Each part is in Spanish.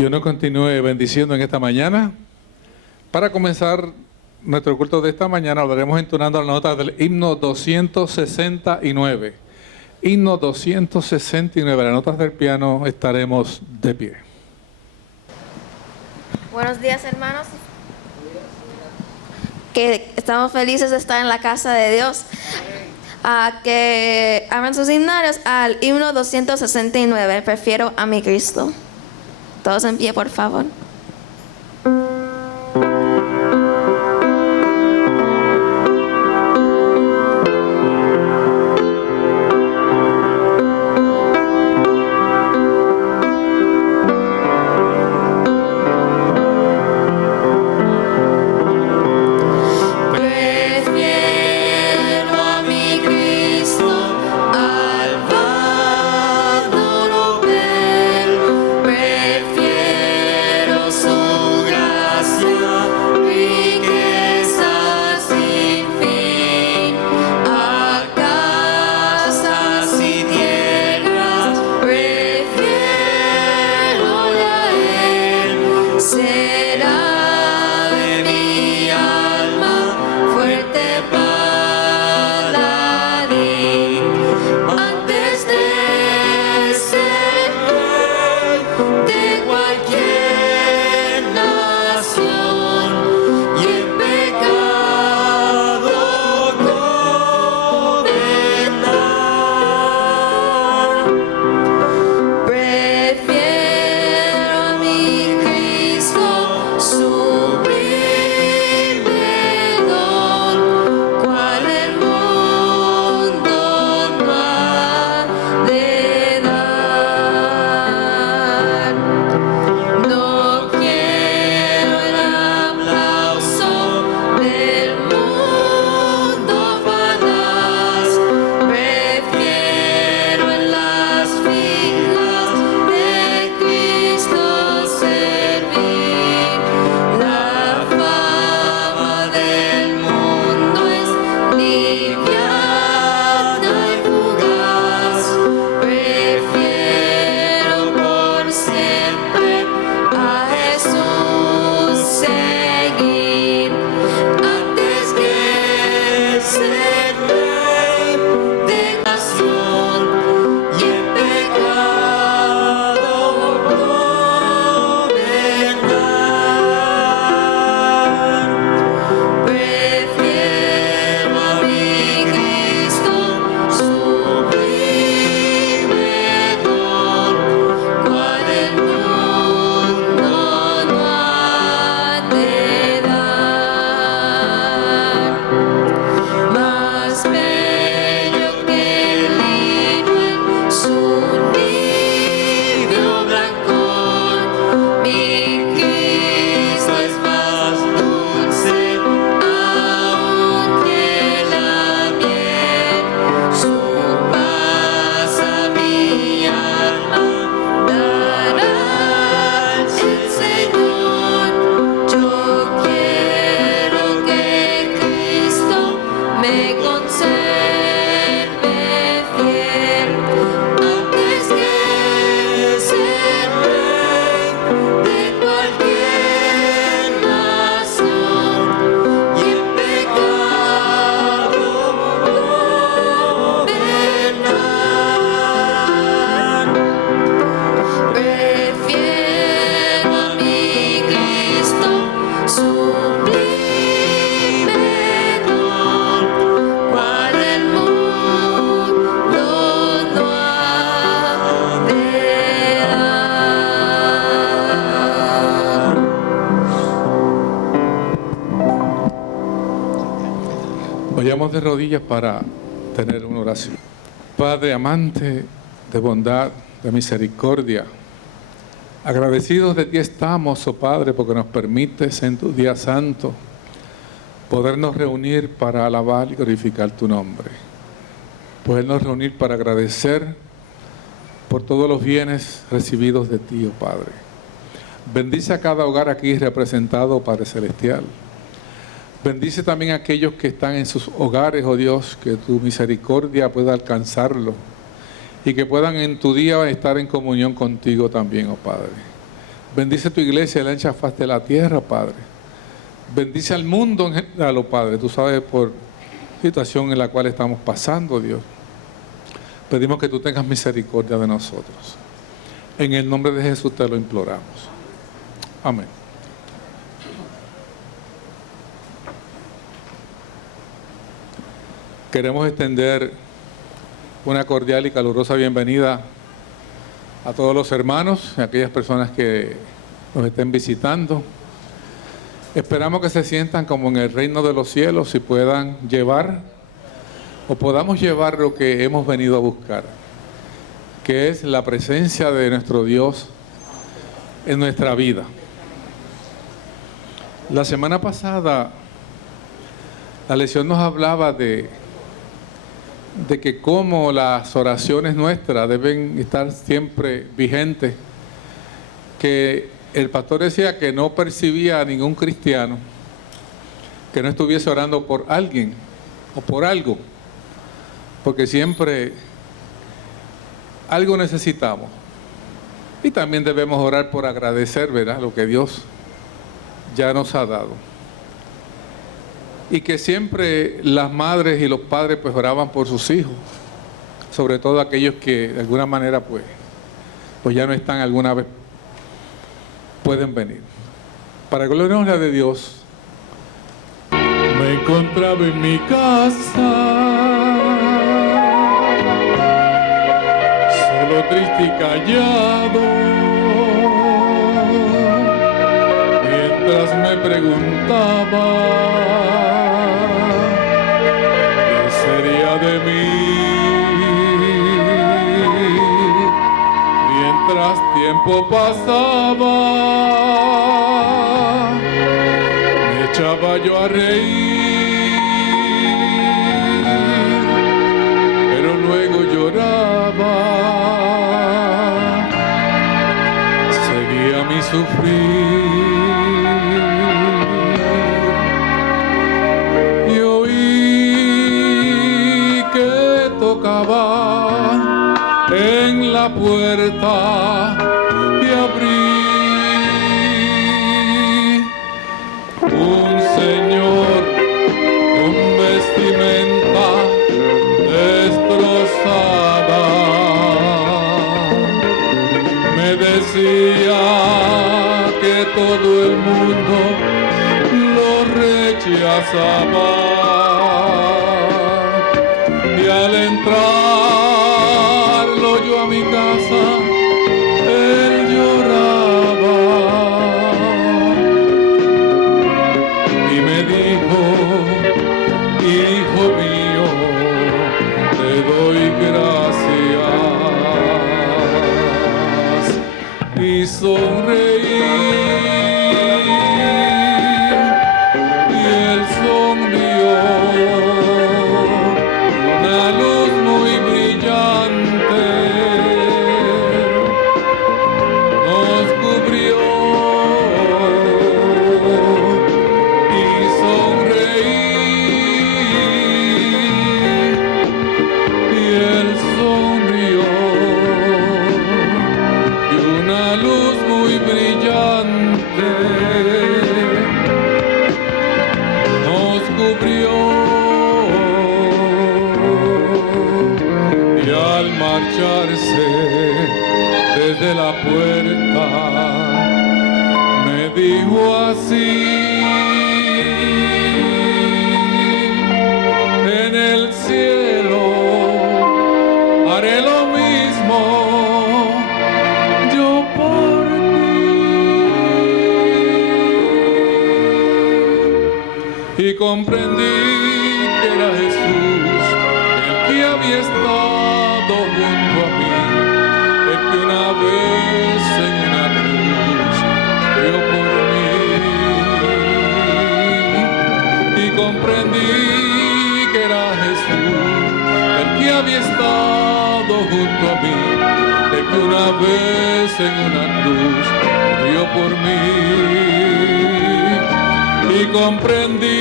Dios nos continúe bendiciendo en esta mañana. Para comenzar nuestro culto de esta mañana, hablaremos entonando la nota del himno 269. Himno 269, las notas del piano, estaremos de pie. Buenos días, hermanos. Que estamos felices de estar en la casa de Dios. Que abran sus himnarios al himno 269, Prefiero a mi Cristo. Todos en pie, por favor. Vayamos de rodillas para tener una oración. Padre amante de bondad, de misericordia, agradecidos de ti estamos, oh Padre, porque nos permites en tu día santo podernos reunir para alabar y glorificar tu nombre. Podernos reunir para agradecer por todos los bienes recibidos de ti, oh Padre. Bendice a cada hogar aquí representado, Padre Celestial. Bendice también a aquellos que están en sus hogares, oh Dios, que tu misericordia pueda alcanzarlos y que puedan en tu día estar en comunión contigo también, oh Padre. Bendice tu iglesia, la ancha faz de la tierra, Padre. Bendice al mundo en general, oh Padre. Tú sabes por situación en la cual estamos pasando, Dios. Pedimos que tú tengas misericordia de nosotros. En el nombre de Jesús te lo imploramos. Amén. Queremos extender una cordial y calurosa bienvenida a todos los hermanos y a aquellas personas que nos estén visitando. Esperamos que se sientan como en el reino de los cielos y puedan llevar o podamos llevar lo que hemos venido a buscar, que es la presencia de nuestro Dios en nuestra vida. La semana pasada la lección nos hablaba de que cómo las oraciones nuestras deben estar siempre vigentes, que el pastor decía que no percibía a ningún cristiano que no estuviese orando por alguien o por algo, porque siempre algo necesitamos. Y también debemos orar por agradecer, ¿verdad?, lo que Dios ya nos ha dado. Y que siempre las madres y los padres pues oraban por sus hijos, sobre todo aquellos que de alguna manera pues ya no están, alguna vez pueden venir. Para gloria de Dios, me encontraba en mi casa, solo, triste y callado, mientras me preguntaba de mí. Mientras tiempo pasaba, me echaba yo a reír, pero luego lloraba, seguía mi sufrir. Tocaba en la puerta y abrí. Un señor con vestimenta destrozada me decía que todo el mundo lo rechazaba. Y al entrarlo yo a mi casa, él lloraba y me dijo: hijo mío, te doy gracias. Y sonreí, y él sonrió. Desde la puerta me dijo así: en el cielo haré lo mismo yo por ti. Y comprendí que era Jesús el que había estado junto a mí, el que una vez en una cruz murió por mí. Y comprendí que era Jesús el que había estado junto a mí, el que una vez en una cruz murió por mí. Y comprendí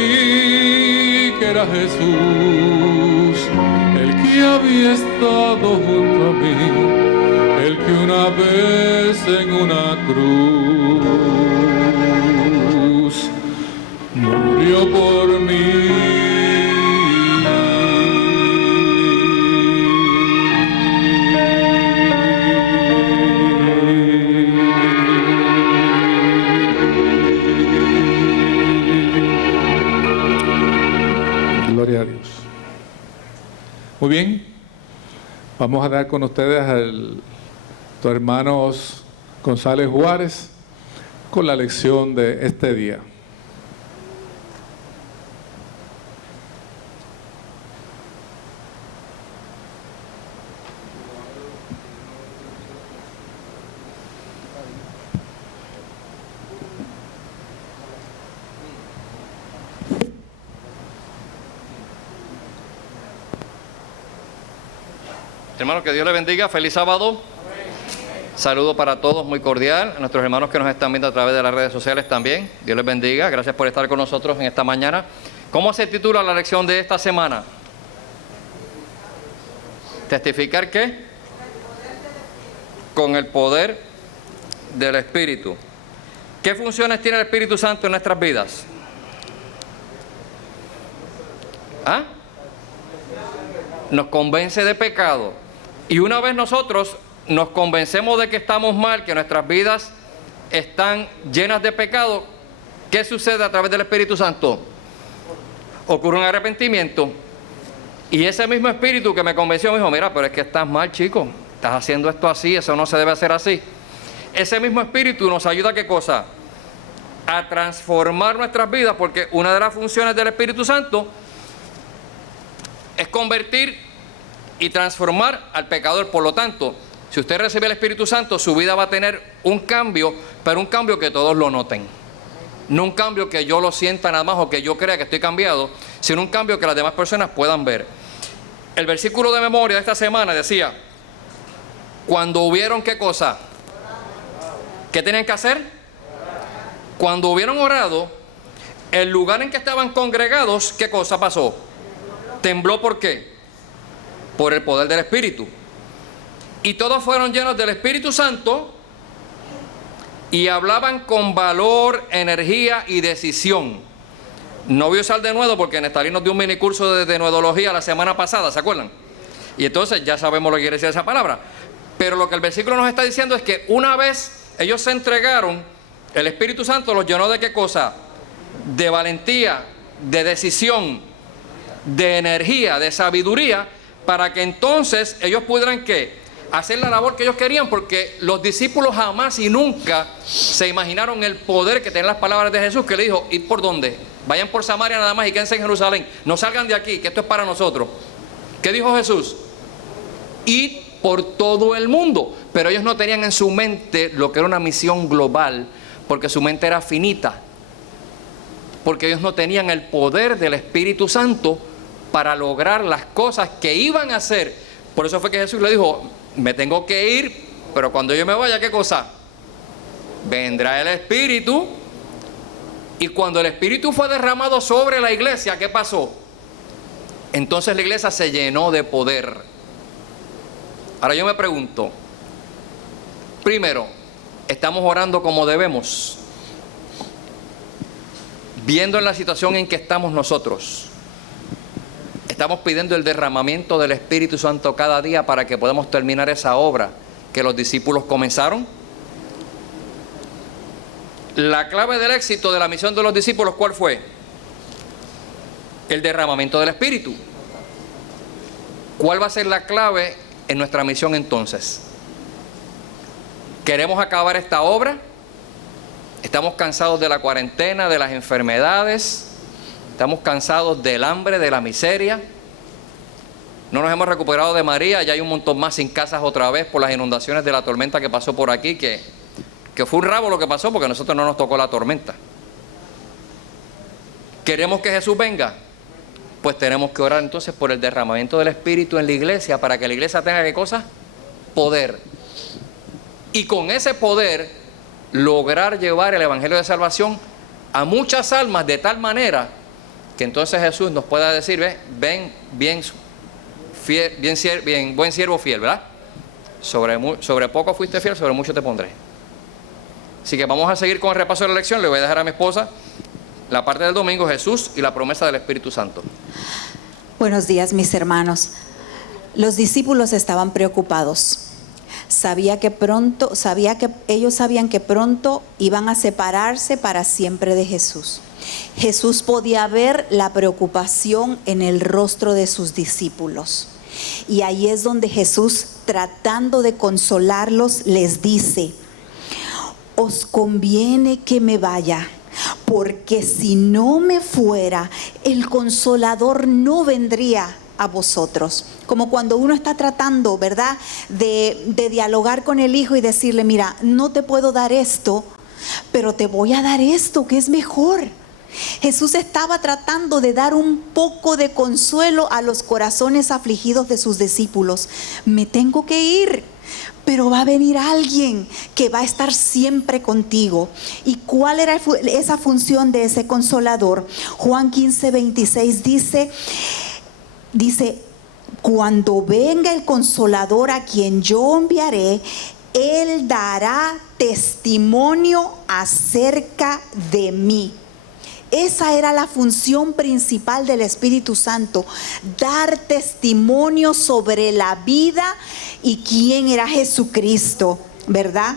que era Jesús el que había estado junto a mí, el que una vez en una cruz murió por mí. Gloria a Dios. Muy bien, vamos a dar con ustedes a tus hermanos González Juárez con la lección de este día. Hermanos, que Dios les bendiga. Feliz sábado. Saludo para todos muy cordial. A nuestros hermanos que nos están viendo a través de las redes sociales también. Dios les bendiga. Gracias por estar con nosotros en esta mañana. ¿Cómo se titula la lección de esta semana? ¿Testificar qué? Con el poder del Espíritu. ¿Qué funciones tiene el Espíritu Santo en nuestras vidas? ¿Ah? Nos convence de pecado. Y una vez nosotros nos convencemos de que estamos mal, que nuestras vidas están llenas de pecado, ¿qué sucede a través del Espíritu Santo? Ocurre un arrepentimiento. Y ese mismo Espíritu que me convenció me dijo, mira, pero es que estás mal, chico. Estás haciendo esto así, eso no se debe hacer así. Ese mismo Espíritu nos ayuda ¿a qué cosa? A transformar nuestras vidas, porque una de las funciones del Espíritu Santo es convertir y transformar al pecador. Por lo tanto, si usted recibe el Espíritu Santo, su vida va a tener un cambio, pero un cambio que todos lo noten. No un cambio que yo lo sienta nada más o que yo crea que estoy cambiado, sino un cambio que las demás personas puedan ver. El versículo de memoria de esta semana decía, cuando hubieron ¿qué cosa? ¿Qué tenían que hacer? Cuando hubieron orado, el lugar en que estaban congregados, ¿qué cosa pasó? Tembló. ¿Por qué? Por el poder del Espíritu. Y todos fueron llenos del Espíritu Santo y hablaban con valor, energía y decisión. No voy a usar de nuevo porque Nestalí nos dio un mini curso de denuedología la semana pasada, ¿se acuerdan? Y entonces ya sabemos lo que quiere decir esa palabra. Pero lo que el versículo nos está diciendo es que una vez ellos se entregaron, el Espíritu Santo los llenó ¿de qué cosa? De valentía, de decisión, de energía, de sabiduría, para que entonces ellos pudieran ¿qué? Hacer la labor que ellos querían, porque los discípulos jamás y nunca se imaginaron el poder que tenían las palabras de Jesús, que le dijo, ¿ir por dónde? Vayan por Samaria nada más y quédense en Jerusalén, no salgan de aquí, que esto es para nosotros. ¿Qué dijo Jesús? Id por todo el mundo. Pero ellos no tenían en su mente lo que era una misión global, porque su mente era finita, porque ellos no tenían el poder del Espíritu Santo para lograr las cosas que iban a hacer. Por eso fue que Jesús le dijo, me tengo que ir, pero cuando yo me vaya, ¿qué cosa? Vendrá el Espíritu. Y cuando el Espíritu fue derramado sobre la iglesia, ¿qué pasó? Entonces la iglesia se llenó de poder. Ahora yo me pregunto, primero, ¿estamos orando como debemos? Viendo en la situación en que estamos nosotros, estamos pidiendo el derramamiento del Espíritu Santo cada día para que podamos terminar esa obra que los discípulos comenzaron. La clave del éxito de la misión de los discípulos, ¿cuál fue? El derramamiento del Espíritu. ¿Cuál va a ser la clave en nuestra misión entonces? ¿Queremos acabar esta obra? ¿Estamos cansados de la cuarentena, de las enfermedades? Estamos cansados del hambre, de la miseria. No nos hemos recuperado de María. Ya hay un montón más sin casas otra vez por las inundaciones de la tormenta que pasó por aquí, que fue un rabo lo que pasó porque a nosotros no nos tocó la tormenta. ¿Queremos que Jesús venga? Pues tenemos que orar entonces por el derramamiento del Espíritu en la iglesia, para que la iglesia tenga ¿qué cosa? Poder. Y con ese poder lograr llevar el Evangelio de Salvación a muchas almas de tal manera que entonces Jesús nos pueda decir, ven, buen siervo fiel, ¿verdad? Sobre poco fuiste fiel, sobre mucho te pondré. Así que vamos a seguir con el repaso de la lección. Le voy a dejar a mi esposa la parte del domingo, Jesús y la promesa del Espíritu Santo. Buenos días, mis hermanos. Los discípulos estaban preocupados. Ellos sabían que pronto iban a separarse para siempre de Jesús. Jesús podía ver la preocupación en el rostro de sus discípulos. Y ahí es donde Jesús, tratando de consolarlos, les dice: os conviene que me vaya, porque si no me fuera, el Consolador no vendría a vosotros. Como cuando uno está tratando, ¿verdad?, de dialogar con el hijo y decirle: mira, no te puedo dar esto, pero te voy a dar esto que es mejor. Jesús estaba tratando de dar un poco de consuelo a los corazones afligidos de sus discípulos. Me tengo que ir, pero va a venir alguien que va a estar siempre contigo. ¿Y cuál era esa función de ese consolador? Juan 15:26 dice: cuando venga el Consolador, a quien yo enviaré, Él dará testimonio acerca de mí. Esa era la función principal del Espíritu Santo: dar testimonio sobre la vida y quién era Jesucristo, ¿verdad?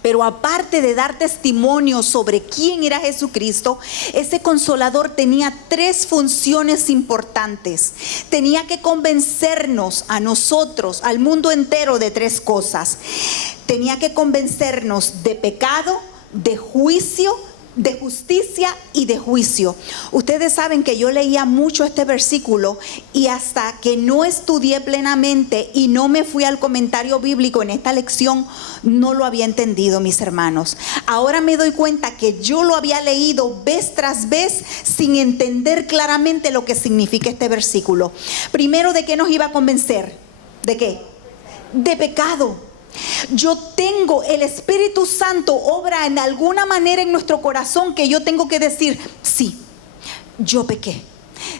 Pero aparte de dar testimonio sobre quién era Jesucristo, ese Consolador tenía 3 funciones importantes. Tenía que convencernos a nosotros, al mundo entero, de 3 cosas. Tenía que convencernos de pecado, de juicio, de justicia y de juicio. Ustedes saben que yo leía mucho este versículo y hasta que no estudié plenamente y no me fui al comentario bíblico en esta lección, no lo había entendido, mis hermanos. Ahora me doy cuenta que yo lo había leído vez tras vez sin entender claramente lo que significa este versículo. Primero, ¿de qué nos iba a convencer? ¿De qué? De pecado. Yo tengo, el Espíritu Santo obra en alguna manera en nuestro corazón que yo tengo que decir: sí, yo pequé,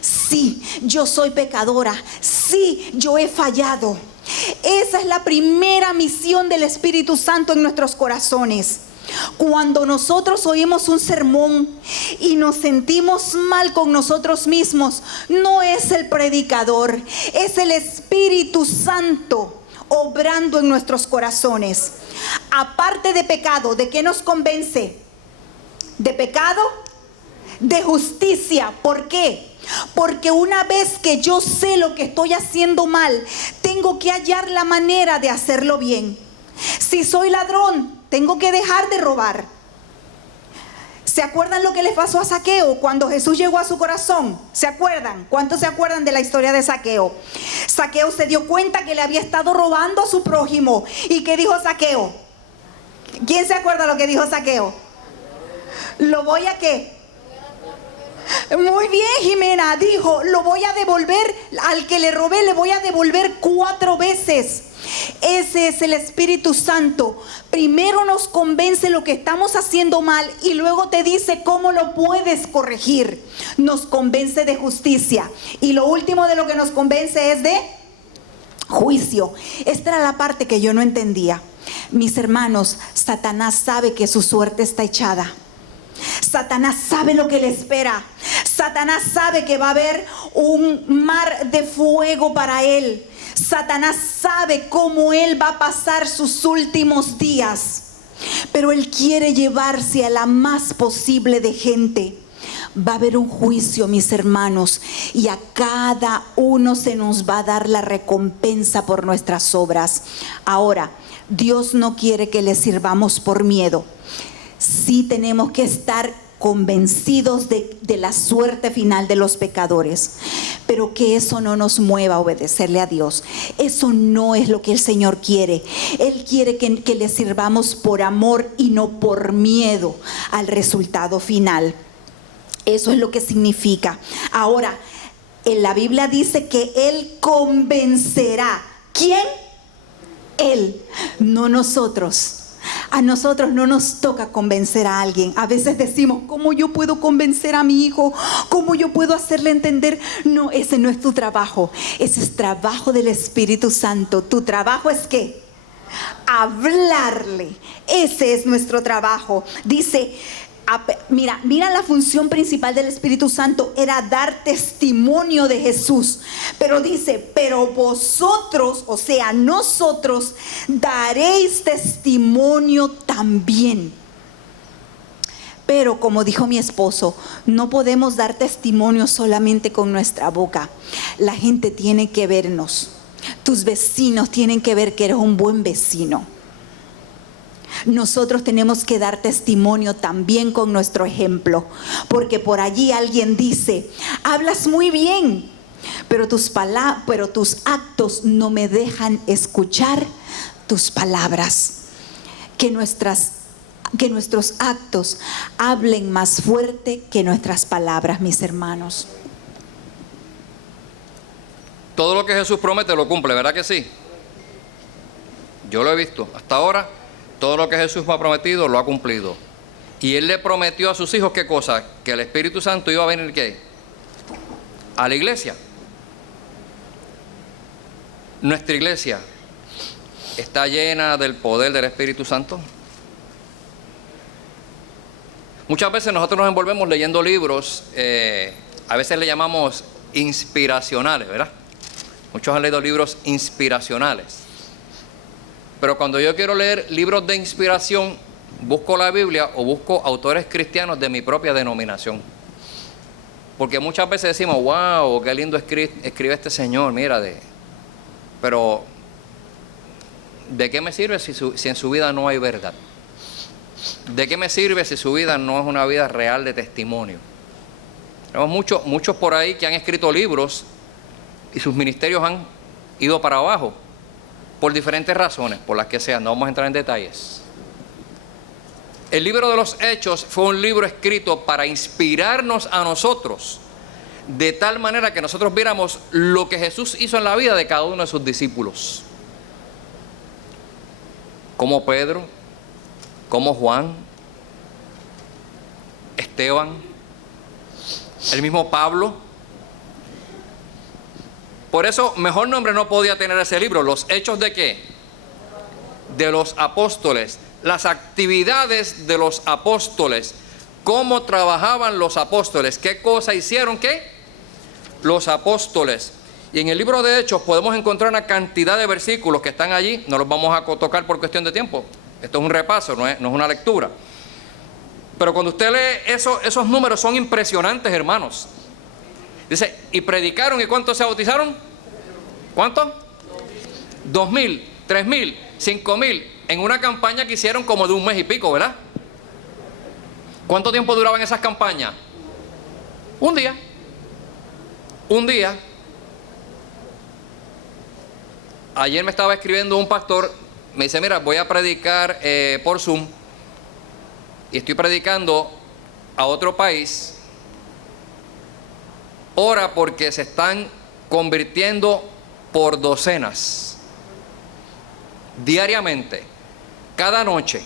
sí, yo soy pecadora, sí, yo he fallado. Esa es la primera misión del Espíritu Santo en nuestros corazones. Cuando nosotros oímos un sermón y nos sentimos mal con nosotros mismos, no es el predicador, es el Espíritu Santo obrando en nuestros corazones. Aparte de pecado, ¿de qué nos convence? De pecado, de justicia. ¿Por qué? Porque una vez que yo sé lo que estoy haciendo mal, tengo que hallar la manera de hacerlo bien. Si soy ladrón, tengo que dejar de robar. ¿Se acuerdan lo que le pasó a Zaqueo cuando Jesús llegó a su corazón? ¿Se acuerdan? ¿Cuántos se acuerdan de la historia de Zaqueo? Zaqueo se dio cuenta que le había estado robando a su prójimo. ¿Y qué dijo Zaqueo? ¿Quién se acuerda lo que dijo Zaqueo? ¿Lo voy a qué? Muy bien, Jimena. Dijo: lo voy a devolver, al que le robé le voy a devolver 4 veces. Ese es el Espíritu Santo. Primero nos convence lo que estamos haciendo mal y luego te dice cómo lo puedes corregir. Nos convence de justicia. Y lo último de lo que nos convence es de juicio. Esta era la parte que yo no entendía. Mis hermanos, Satanás sabe que su suerte está echada. Satanás sabe lo que le espera. Satanás sabe que va a haber un mar de fuego para él. Satanás sabe cómo él va a pasar sus últimos días. Pero él quiere llevarse a la más posible de gente. Va a haber un juicio, mis hermanos, y a cada uno se nos va a dar la recompensa por nuestras obras. Ahora, Dios no quiere que le sirvamos por miedo. Sí tenemos que estar convencidos de la suerte final de los pecadores, pero que eso no nos mueva a obedecerle a Dios. Eso no es lo que el Señor quiere. Él quiere que le sirvamos por amor y no por miedo al resultado final. Eso es lo que significa. Ahora, en la Biblia dice que Él convencerá. ¿Quién? Él, no nosotros. A nosotros no nos toca convencer a alguien. A veces decimos: ¿cómo yo puedo convencer a mi hijo? ¿Cómo yo puedo hacerle entender? No, ese no es tu trabajo. Ese es trabajo del Espíritu Santo. Tu trabajo es ¿qué? Hablarle. Ese es nuestro trabajo. Dice: Mira la función principal del Espíritu Santo era dar testimonio de Jesús. Pero dice, pero vosotros, o sea, nosotros, daréis testimonio también. Pero como dijo mi esposo, no podemos dar testimonio solamente con nuestra boca. La gente tiene que vernos. Tus vecinos tienen que ver que eres un buen vecino. Nosotros tenemos que dar testimonio también con nuestro ejemplo. Porque por allí alguien dice, hablas muy bien, pero tus actos no me dejan escuchar tus palabras. Que nuestros actos hablen más fuerte que nuestras palabras, mis hermanos. Todo lo que Jesús promete lo cumple, ¿verdad que sí? Yo lo he visto. Hasta ahora, todo lo que Jesús me ha prometido lo ha cumplido. Y Él le prometió a sus hijos, ¿qué cosa? Que el Espíritu Santo iba a venir, ¿qué? A la iglesia. Nuestra iglesia está llena del poder del Espíritu Santo. Muchas veces nosotros nos envolvemos leyendo libros, a veces le llamamos inspiracionales, ¿verdad? Muchos han leído libros inspiracionales. Pero cuando yo quiero leer libros de inspiración, busco la Biblia o busco autores cristianos de mi propia denominación. Porque muchas veces decimos, wow, qué lindo escribe este señor, mira. Pero, ¿de qué me sirve si en su vida no hay verdad? ¿De qué me sirve si su vida no es una vida real de testimonio? Tenemos muchos por ahí que han escrito libros y sus ministerios han ido para abajo por diferentes razones, por las que sean, no vamos a entrar en detalles. El libro de los Hechos fue un libro escrito para inspirarnos a nosotros, de tal manera que nosotros viéramos lo que Jesús hizo en la vida de cada uno de sus discípulos. Como Pedro, como Juan, Esteban, el mismo Pablo. Por eso, mejor nombre no podía tener ese libro. ¿Los hechos de qué? De los apóstoles. Las actividades de los apóstoles. Cómo trabajaban los apóstoles. ¿Qué cosa hicieron? ¿Qué? Los apóstoles. Y en el libro de Hechos podemos encontrar una cantidad de versículos que están allí. No los vamos a tocar por cuestión de tiempo. Esto es un repaso, no es una lectura. Pero cuando usted lee esos números son impresionantes, hermanos. Dice, y predicaron, ¿y cuántos se bautizaron? ¿Cuántos? 2,000, 3,000, 5,000, en una campaña que hicieron como de un mes y pico, ¿verdad? ¿Cuánto tiempo duraban esas campañas? Un día. Un día. Ayer me estaba escribiendo un pastor, me dice, mira, voy a predicar por Zoom, y estoy predicando a otro país. Ora porque se están convirtiendo por docenas. Diariamente, cada noche,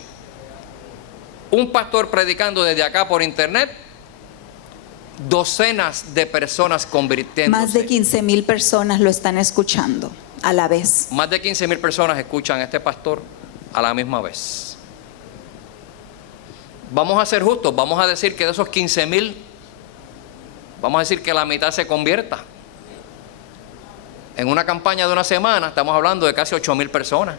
un pastor predicando desde acá por internet, docenas de personas convirtiéndose. Más de 15,000 personas lo están escuchando a la vez. Más de 15,000 personas escuchan a este pastor a la misma vez. Vamos a ser justos, vamos a decir que de esos 15,000, vamos a decir que la mitad se convierta. En una campaña de una semana estamos hablando de casi 8,000 personas.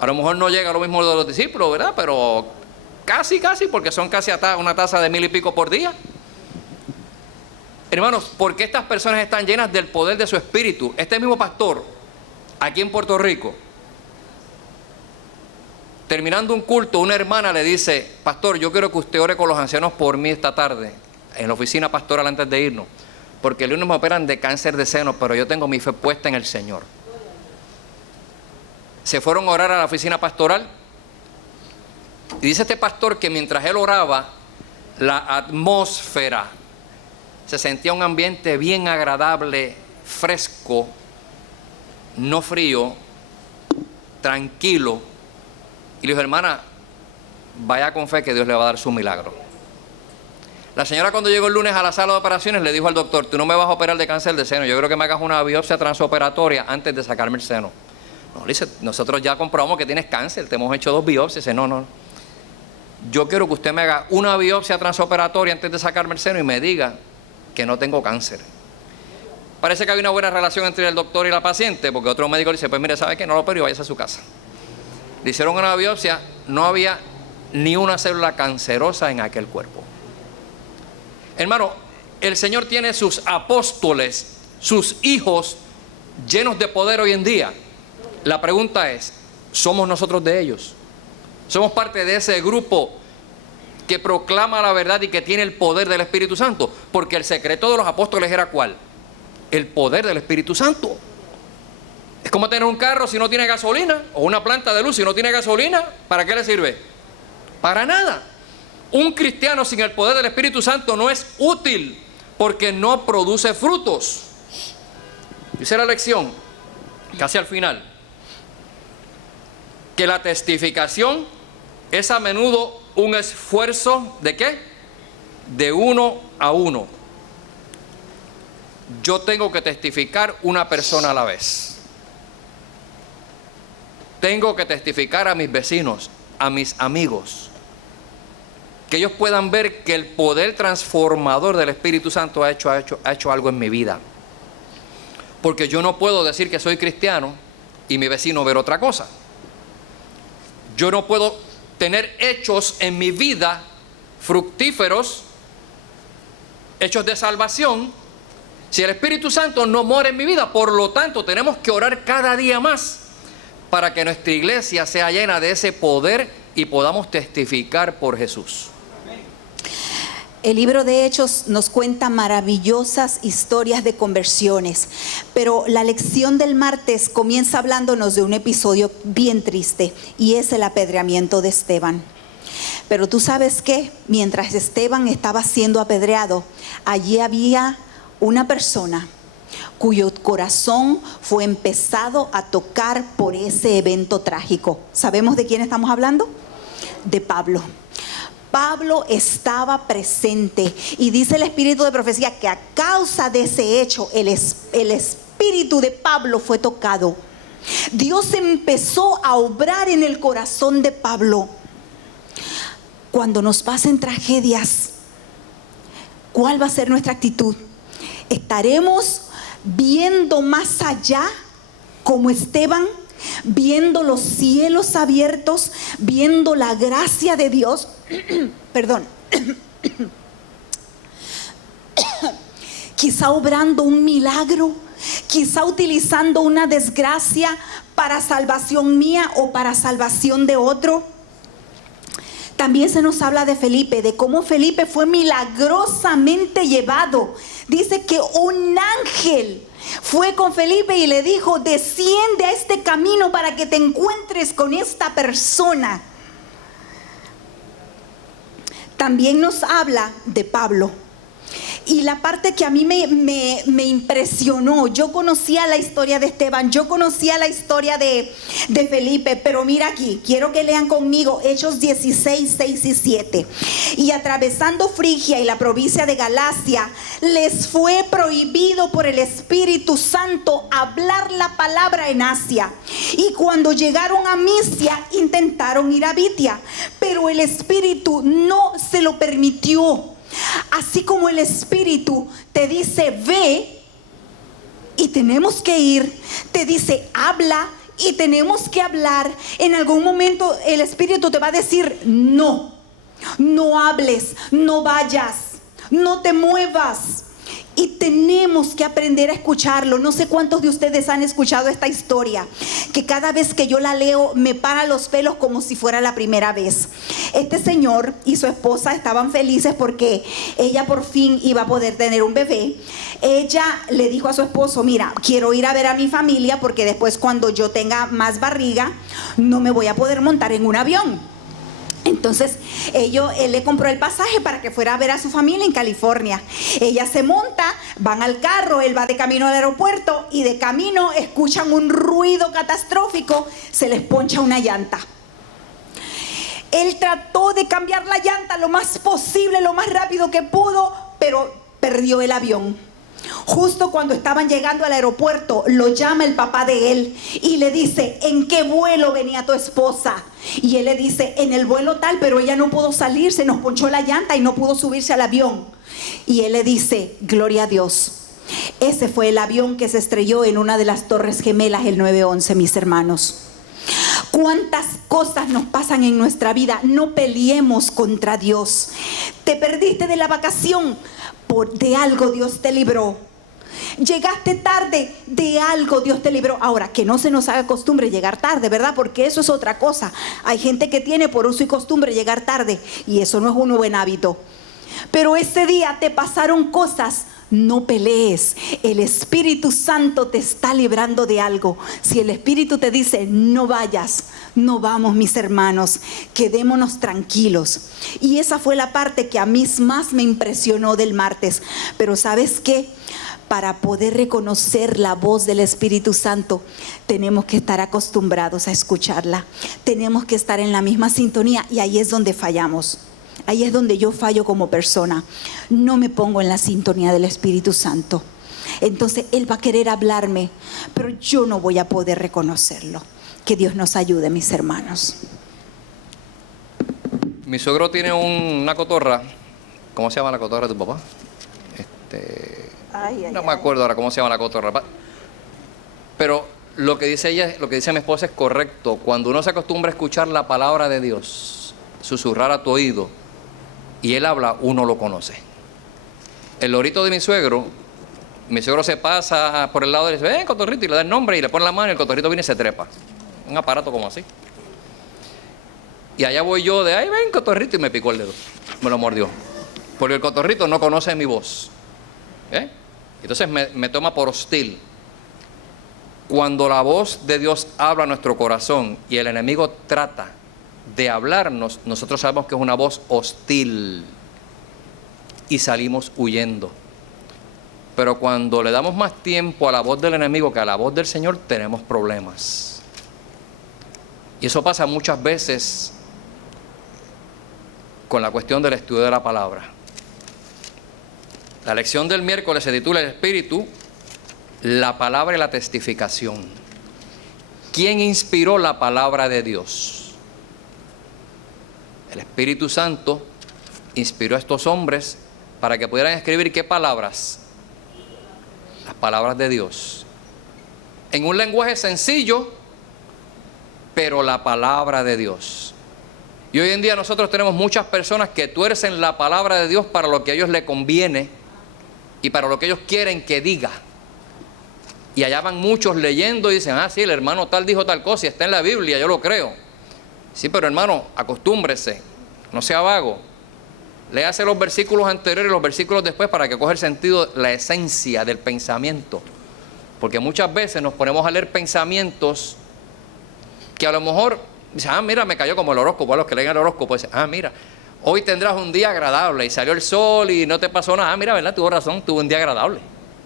A lo mejor no llega a lo mismo de los discípulos, ¿verdad? Pero casi, porque son casi una tasa de 1,000 y pico por día. Hermanos, ¿por qué estas personas están llenas del poder de su espíritu? Este mismo pastor, aquí en Puerto Rico, terminando un culto, una hermana le dice, pastor, yo quiero que usted ore con los ancianos por mí esta tarde, en la oficina pastoral antes de irnos, porque el lunes me operan de cáncer de seno, pero yo tengo mi fe puesta en el Señor. Se fueron a orar a la oficina pastoral, y dice este pastor que mientras él oraba, la atmósfera, se sentía un ambiente bien agradable, fresco, no frío, tranquilo. Y le dijo, hermana, vaya con fe que Dios le va a dar su milagro. La señora cuando llegó el lunes a la sala de operaciones le dijo al doctor, tú no me vas a operar de cáncer de seno, yo creo que me hagas una biopsia transoperatoria antes de sacarme el seno. No, le dice, nosotros ya comprobamos que tienes cáncer, te hemos hecho 2 biopsias. Dice, no. yo quiero que usted me haga una biopsia transoperatoria antes de sacarme el seno y me diga que no tengo cáncer. Parece que hay una buena relación entre el doctor y la paciente, porque otro médico le dice, pues mire, ¿sabe qué? No lo opero y váyase a su casa. Le hicieron una biopsia, no había ni una célula cancerosa en aquel cuerpo. Hermano, el Señor tiene sus apóstoles, sus hijos llenos de poder hoy en día. La pregunta es, ¿somos nosotros de ellos? ¿Somos parte de ese grupo que proclama la verdad y que tiene el poder del Espíritu Santo? Porque el secreto de los apóstoles era ¿cuál? El poder del Espíritu Santo. Es como tener un carro si no tiene gasolina, o una planta de luz si no tiene gasolina. ¿Para qué le sirve? Para nada. Un cristiano sin el poder del Espíritu Santo no es útil, porque no produce frutos. Dice la lección, casi al final, que la testificación es a menudo un esfuerzo ¿de qué? De uno a uno. Yo tengo que testificar una persona a la vez. Tengo que testificar a mis vecinos, a mis amigos, que ellos puedan ver que el poder transformador del Espíritu Santo ha hecho algo en mi vida. Porque yo no puedo decir que soy cristiano y mi vecino ver otra cosa. Yo no puedo tener hechos en mi vida fructíferos, hechos de salvación, si el Espíritu Santo no mora en mi vida. Por lo tanto, tenemos que orar cada día más para que nuestra iglesia sea llena de ese poder y podamos testificar por Jesús. El libro de Hechos nos cuenta maravillosas historias de conversiones, pero la lección del martes comienza hablándonos de un episodio bien triste, y es el apedreamiento de Esteban. Pero tú sabes que mientras Esteban estaba siendo apedreado, allí había una persona cuyo corazón fue empezado a tocar por ese evento trágico. ¿Sabemos de quién estamos hablando? De Pablo. Pablo estaba presente, y dice el espíritu de profecía que a causa de ese hecho el espíritu de Pablo fue tocado. Dios empezó a obrar en el corazón de Pablo. Cuando nos pasen tragedias, ¿cuál va a ser nuestra actitud? ¿Estaremos viendo más allá como Esteban, viendo los cielos abiertos, viendo la gracia de Dios? Perdón. Quizá obrando un milagro, quizá utilizando una desgracia para salvación mía o para salvación de otro. También se nos habla de Felipe, de cómo Felipe fue milagrosamente llevado. Dice que un ángel fue con Felipe y le dijo: desciende a este camino para que te encuentres con esta persona. También nos habla de Pablo. Y la parte que a mí me impresionó, yo conocía la historia de Esteban, yo conocía la historia de Felipe, pero mira aquí, quiero que lean conmigo Hechos 16, 6 y 7. Y atravesando Frigia y la provincia de Galacia, les fue prohibido por el Espíritu Santo hablar la palabra en Asia. Y cuando llegaron a Misia, intentaron ir a Bitia, pero el Espíritu no se lo permitió. Así como el Espíritu te dice ve y tenemos que ir, te dice habla y tenemos que hablar, en algún momento el Espíritu te va a decir no, no hables, no vayas, no te muevas. Y tenemos que aprender a escucharlo. No sé cuántos de ustedes han escuchado esta historia, que cada vez que yo la leo me para los pelos como si fuera la primera vez. Este señor y su esposa estaban felices porque ella por fin iba a poder tener un bebé. Ella le dijo a su esposo: mira, quiero ir a ver a mi familia porque después, cuando yo tenga más barriga, no me voy a poder montar en un avión. Entonces él le compró el pasaje para que fuera a ver a su familia en California. Ella se monta, van al carro, él va de camino al aeropuerto y de camino escuchan un ruido catastrófico, se les poncha una llanta. Él trató de cambiar la llanta lo más posible, lo más rápido que pudo, pero perdió el avión. Justo cuando estaban llegando al aeropuerto, lo llama el papá de él y le dice: ¿en qué vuelo venía tu esposa? Y él le dice: en el vuelo tal, pero ella no pudo salir, se nos ponchó la llanta y no pudo subirse al avión. Y él le dice: gloria a Dios. Ese fue el avión que se estrelló en una de las Torres Gemelas, el 9/11, mis hermanos. ¿Cuántas cosas nos pasan en nuestra vida? No peleemos contra Dios. Te perdiste de la vacación, de algo Dios te libró. Llegaste tarde, de algo Dios te libró. Ahora, que no se nos haga costumbre llegar tarde, ¿verdad? Porque eso es otra cosa. Hay gente que tiene por uso y costumbre llegar tarde, y eso no es un buen hábito. Pero ese día te pasaron cosas. No pelees. El Espíritu Santo te está librando de algo. Si el Espíritu te dice: no vayas, no vamos, mis hermanos, quedémonos tranquilos. Y esa fue la parte que a mí más me impresionó del martes. Pero ¿sabes qué? Para poder reconocer la voz del Espíritu Santo, tenemos que estar acostumbrados a escucharla. Tenemos que estar en la misma sintonía, y ahí es donde fallamos. Ahí es donde yo fallo como persona. No me pongo en la sintonía del Espíritu Santo. Entonces Él va a querer hablarme, pero yo no voy a poder reconocerlo. Que Dios nos ayude, mis hermanos. Mi suegro tiene una cotorra. ¿Cómo se llama la cotorra de tu papá? No me acuerdo ahora cómo se llama la cotorra. Pero lo que dice ella, lo que dice mi esposa es correcto. Cuando uno se acostumbra a escuchar la palabra de Dios, susurrar a tu oído, y Él habla, uno lo conoce. El lorito de mi suegro se pasa por el lado y le dice: ven, cotorrito, y le da el nombre y le pone la mano, y el cotorrito viene y se trepa. Un aparato como así. Y allá voy yo de: ay, ven, cotorrito, y me picó el dedo, me lo mordió. Porque el cotorrito no conoce mi voz. Entonces me toma por hostil. Cuando la voz de Dios habla a nuestro corazón y el enemigo trata de hablarnos, nosotros sabemos que es una voz hostil y salimos huyendo. Pero cuando le damos más tiempo a la voz del enemigo que a la voz del Señor, tenemos problemas. Y eso pasa muchas veces con la cuestión del estudio de la palabra. La lección del miércoles se titula: El Espíritu, la palabra y la testificación. ¿Quién inspiró la palabra de Dios? El Espíritu Santo inspiró a estos hombres para que pudieran escribir ¿qué palabras? Las palabras de Dios. En un lenguaje sencillo, pero la palabra de Dios. Y hoy en día nosotros tenemos muchas personas que tuercen la palabra de Dios para lo que a ellos les conviene y para lo que ellos quieren que diga. Y allá van muchos leyendo y dicen: ah, sí, el hermano tal dijo tal cosa y está en la Biblia, yo lo creo. Sí, pero hermano, acostúmbrese, no sea vago. Léase los versículos anteriores y los versículos después para que coja el sentido, la esencia del pensamiento. Porque muchas veces nos ponemos a leer pensamientos que a lo mejor dicen: ah, mira, me cayó como el horóscopo. A los que leen el horóscopo dicen: ah, mira, hoy tendrás un día agradable y salió el sol y no te pasó nada. Ah, mira, ¿verdad? Tuvo razón, tuvo un día agradable.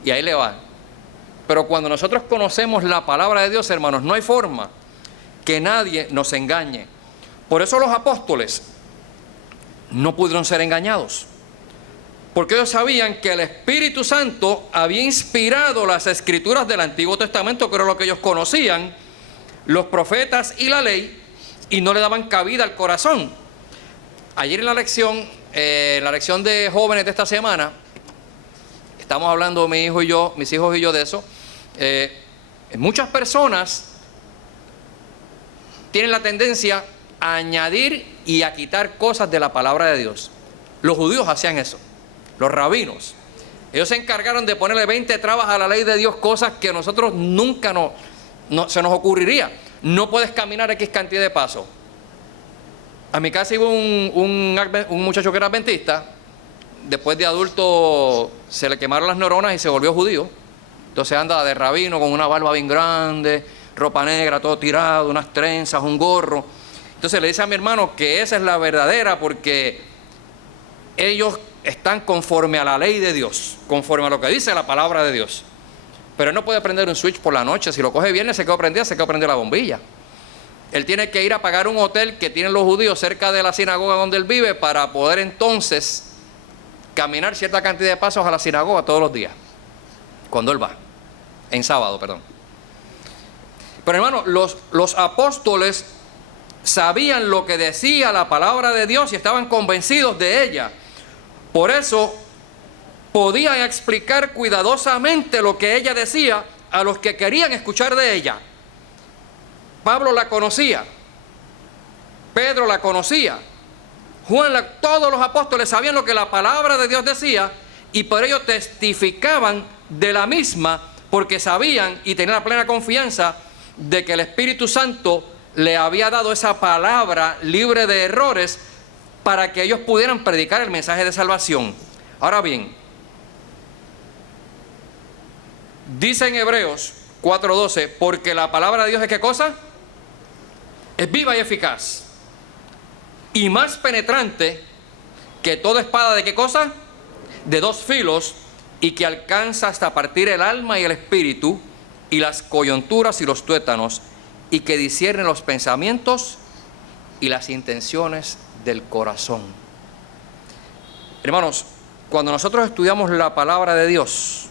Y ahí le va. Pero cuando nosotros conocemos la palabra de Dios, hermanos, no hay forma que nadie nos engañe. Por eso los apóstoles no pudieron ser engañados, porque ellos sabían que el Espíritu Santo había inspirado las escrituras del Antiguo Testamento, que era lo que ellos conocían, los profetas y la ley, y no le daban cabida al corazón. Ayer en la lección de jóvenes de esta semana, estamos hablando mis hijos y yo de eso. Muchas personas tienen la tendencia a añadir y a quitar cosas de la palabra de Dios. Los judíos hacían eso, los rabinos. Ellos se encargaron de ponerle 20 trabas a la ley de Dios, cosas que a nosotros nunca se nos ocurriría. No puedes caminar X cantidad de pasos. A mi casa iba un muchacho que era adventista. Después de adulto se le quemaron las neuronas y se volvió judío. Entonces anda de rabino con una barba bien grande, ropa negra, todo tirado, unas trenzas, un gorro. Entonces le dice a mi hermano que esa es la verdadera, porque ellos están conforme a la ley de Dios, conforme a lo que dice la palabra de Dios. Pero él no puede prender un switch por la noche. Si lo coge viernes se quedó prendida la bombilla. Él tiene que ir a pagar un hotel que tienen los judíos cerca de la sinagoga donde él vive, para poder entonces caminar cierta cantidad de pasos a la sinagoga todos los días. cuando Él va, en sábado, perdón. Pero hermano, los apóstoles sabían lo que decía la palabra de Dios y estaban convencidos de ella. Por eso podían explicar cuidadosamente lo que ella decía a los que querían escuchar de ella. Pablo la conocía, Pedro la conocía, todos los apóstoles sabían lo que la palabra de Dios decía y por ello testificaban de la misma, porque sabían y tenían la plena confianza de que el Espíritu Santo le había dado esa palabra libre de errores para que ellos pudieran predicar el mensaje de salvación. Ahora bien, dice en Hebreos 4:12, porque la palabra de Dios es ¿qué cosa? Es viva y eficaz y más penetrante que toda espada de ¿qué cosa? De dos filos, y que alcanza hasta partir el alma y el espíritu y las coyunturas y los tuétanos, y que discierne los pensamientos y las intenciones del corazón. Hermanos, cuando nosotros estudiamos la palabra de Dios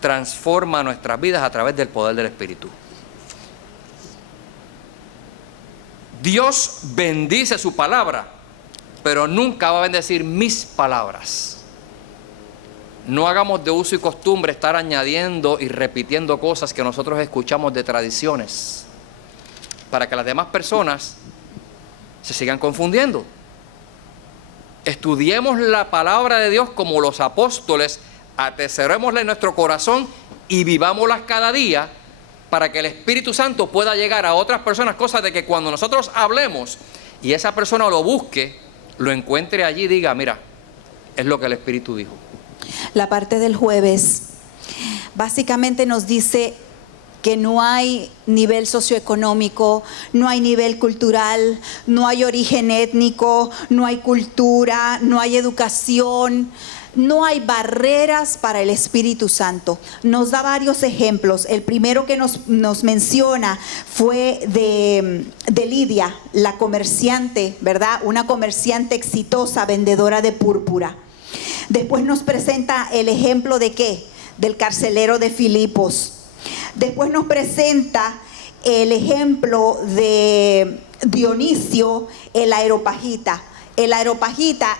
transforma nuestras vidas a través del poder del Espíritu. Dios bendice su palabra, pero nunca va a bendecir mis palabras. No hagamos de uso y costumbre estar añadiendo y repitiendo cosas que nosotros escuchamos de tradiciones, para que las demás personas se sigan confundiendo. Estudiemos la palabra de Dios como los apóstoles, atesorémosla en nuestro corazón y vivámoslas cada día, para que el Espíritu Santo pueda llegar a otras personas, cosas de que cuando nosotros hablemos y esa persona lo busque, lo encuentre allí y diga, mira, es lo que el Espíritu dijo. La parte del jueves básicamente nos dice que no hay nivel socioeconómico, no hay nivel cultural, no hay origen étnico, no hay cultura, no hay educación, no hay barreras para el Espíritu Santo. Nos da varios ejemplos. El primero que nos menciona fue de Lidia, la comerciante, ¿verdad? Una comerciante exitosa, vendedora de púrpura. Después nos presenta el ejemplo de ¿qué? Del carcelero de Filipos. Después nos presenta el ejemplo de Dionisio, el aeropagita. El aeropagita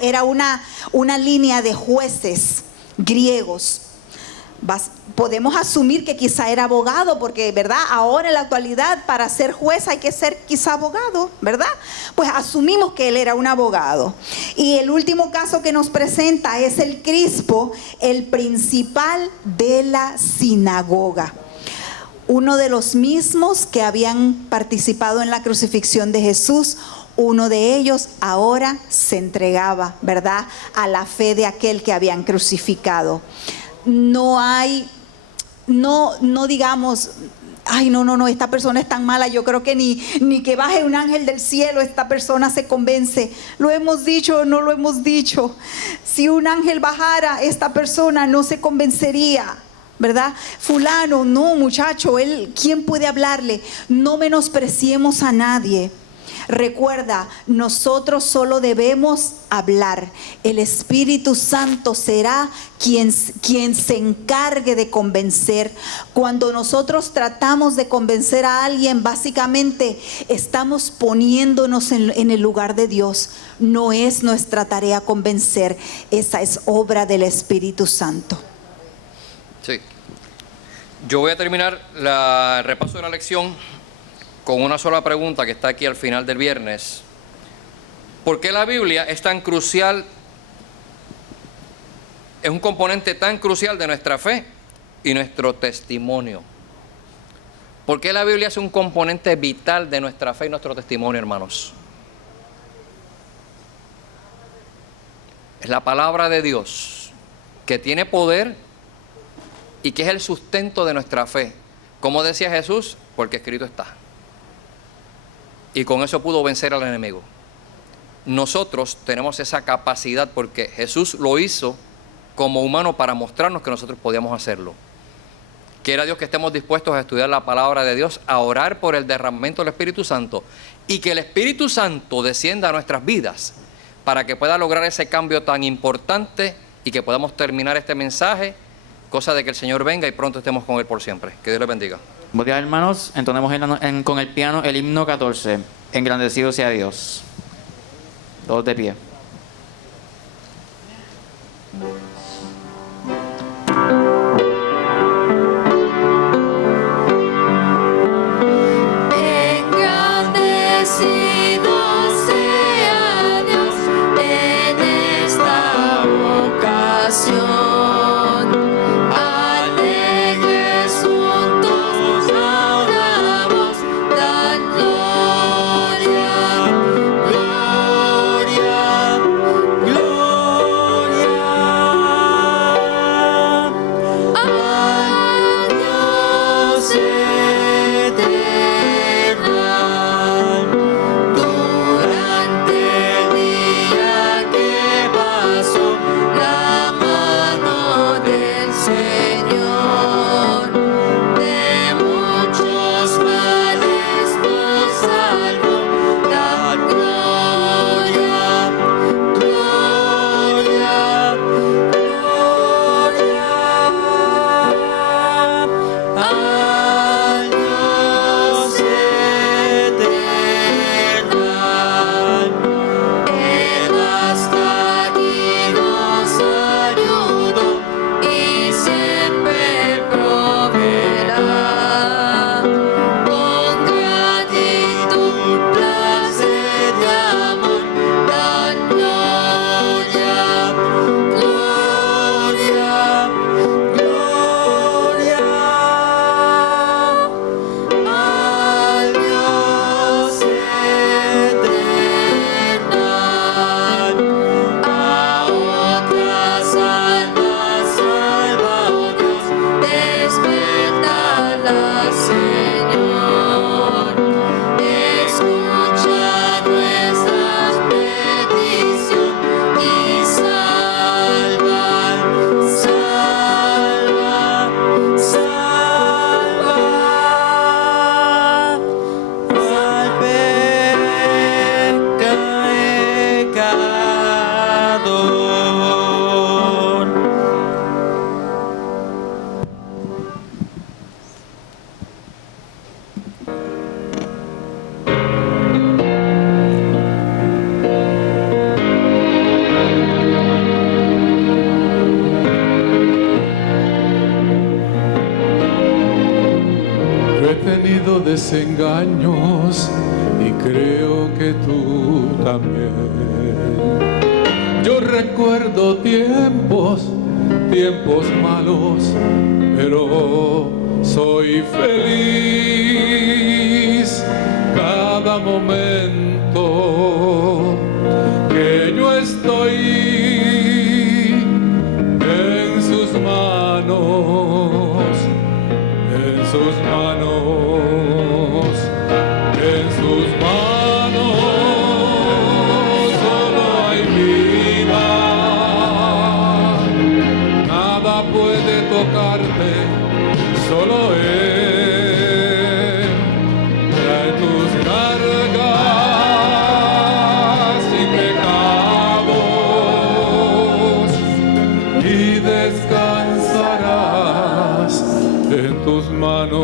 era una línea de jueces griegos. Podemos asumir que quizá era abogado, porque, ¿verdad? Ahora en la actualidad para ser juez hay que ser quizá abogado, ¿verdad? Pues asumimos que él era un abogado. Y el último caso que nos presenta es el Crispo, el principal de la sinagoga. Uno de los mismos que habían participado en la crucifixión de Jesús. Uno de ellos ahora se entregaba, ¿verdad?, a la fe de aquel que habían crucificado. No digamos, ay, no, esta persona es tan mala, yo creo que ni que baje un ángel del cielo esta persona se convence. ¿Lo hemos dicho o no lo hemos dicho? Si un ángel bajara, esta persona no se convencería, ¿verdad? Fulano, no, muchacho, ¿quién puede hablarle? No menospreciemos a nadie. Recuerda, nosotros solo debemos hablar. El Espíritu Santo será quien se encargue de convencer. Cuando nosotros tratamos de convencer a alguien, básicamente estamos poniéndonos en el lugar de Dios. No es nuestra tarea convencer, esa es obra del Espíritu Santo. Sí. Yo voy a terminar el repaso de la lección con una sola pregunta que está aquí al final del viernes. ¿Por qué la Biblia es tan crucial? Es un componente tan crucial de nuestra fe y nuestro testimonio. ¿Por qué la Biblia es un componente vital de nuestra fe y nuestro testimonio, hermanos? Es la palabra de Dios que tiene poder y que es el sustento de nuestra fe. Como decía Jesús, porque escrito está. Y con eso pudo vencer al enemigo. Nosotros tenemos esa capacidad porque Jesús lo hizo como humano para mostrarnos que nosotros podíamos hacerlo. Quiera Dios que estemos dispuestos a estudiar la palabra de Dios, a orar por el derramamiento del Espíritu Santo y que el Espíritu Santo descienda a nuestras vidas para que pueda lograr ese cambio tan importante y que podamos terminar este mensaje, cosa de que el Señor venga y pronto estemos con Él por siempre. Que Dios les bendiga. Buenos días, hermanos. Entonemos con el piano el himno 14. Engrandecido sea Dios. Todos de pie. Engrandecido sea Dios en esta ocasión. Alegres juntos adoramos, dan gloria, desengaños y creo que tú también. Yo recuerdo tiempos malos, pero soy feliz cada momento que yo estoy en sus manos, en sus manos, en sus manos. Solo hay vida, nada puede tocarte, solo Él trae tus cargas y pecados y descansarás en tus manos.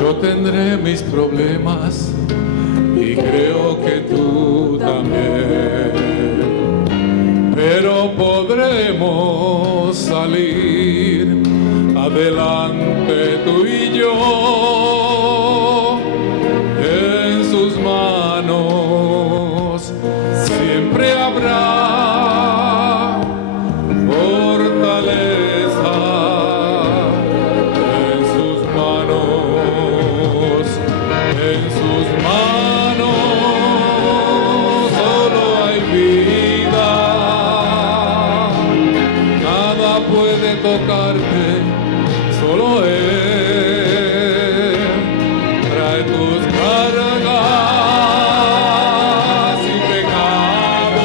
Yo tendré mis problemas y creo que tú también, pero podremos salir adelante tú y yo. En sus manos siempre habrá fortaleza. En sus manos, en sus manos solo hay vida. Nada puede tocarte, solo Él trae tus cargas y pecados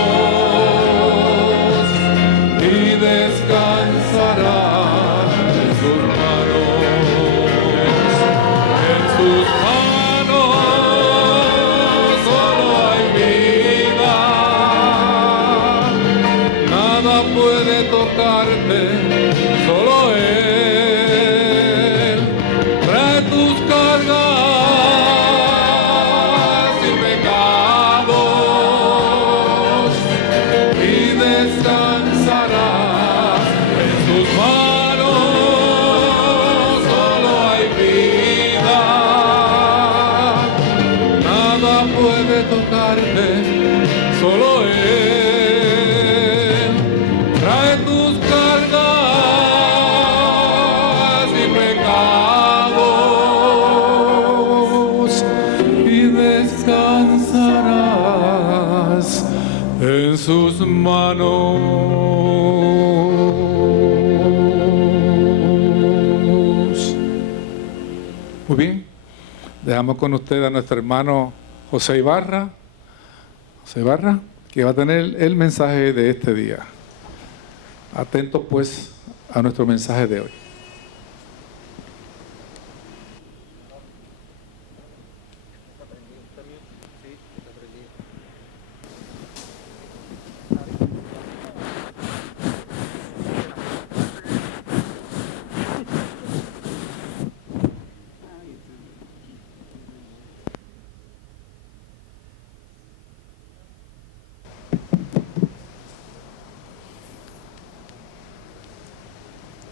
hermanos. Muy bien, dejamos con usted a nuestro hermano José Ibarra. José Ibarra, que va a tener el mensaje de este día. Atentos pues a nuestro mensaje de hoy.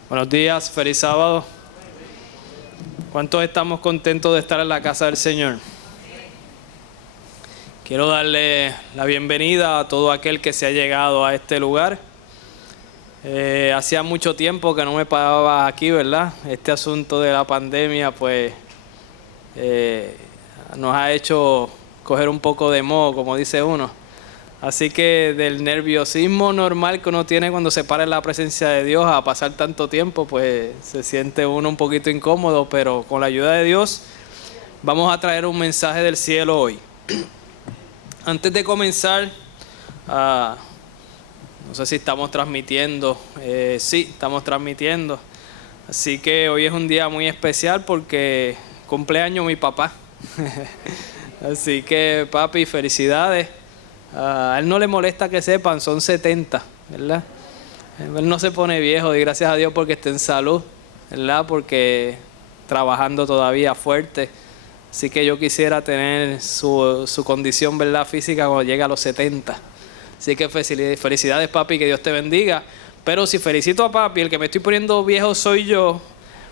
Buenos días, feliz sábado. ¿Cuántos estamos contentos de estar en la casa del Señor? Quiero darle la bienvenida a todo aquel que se ha llegado a este lugar. Hacía mucho tiempo que no me paraba aquí, ¿verdad? Este asunto de la pandemia, pues, nos ha hecho coger un poco de moho, como dice uno. Así que del nerviosismo normal que uno tiene cuando se para en la presencia de Dios a pasar tanto tiempo, pues se siente uno un poquito incómodo, pero con la ayuda de Dios vamos a traer un mensaje del cielo hoy. Antes de comenzar, no sé si estamos transmitiendo, sí, estamos transmitiendo. Así que hoy es un día muy especial porque cumpleaños mi papá. Así que papi, felicidades. A él no le molesta que sepan, son 70, ¿verdad? Él no se pone viejo y gracias a Dios porque está en salud, ¿verdad? Porque trabajando todavía fuerte. Así que yo quisiera tener su condición, ¿verdad? Física cuando llegue a los 70. Así que felicidades, papi, que Dios te bendiga. Pero si felicito a papi, el que me estoy poniendo viejo soy yo,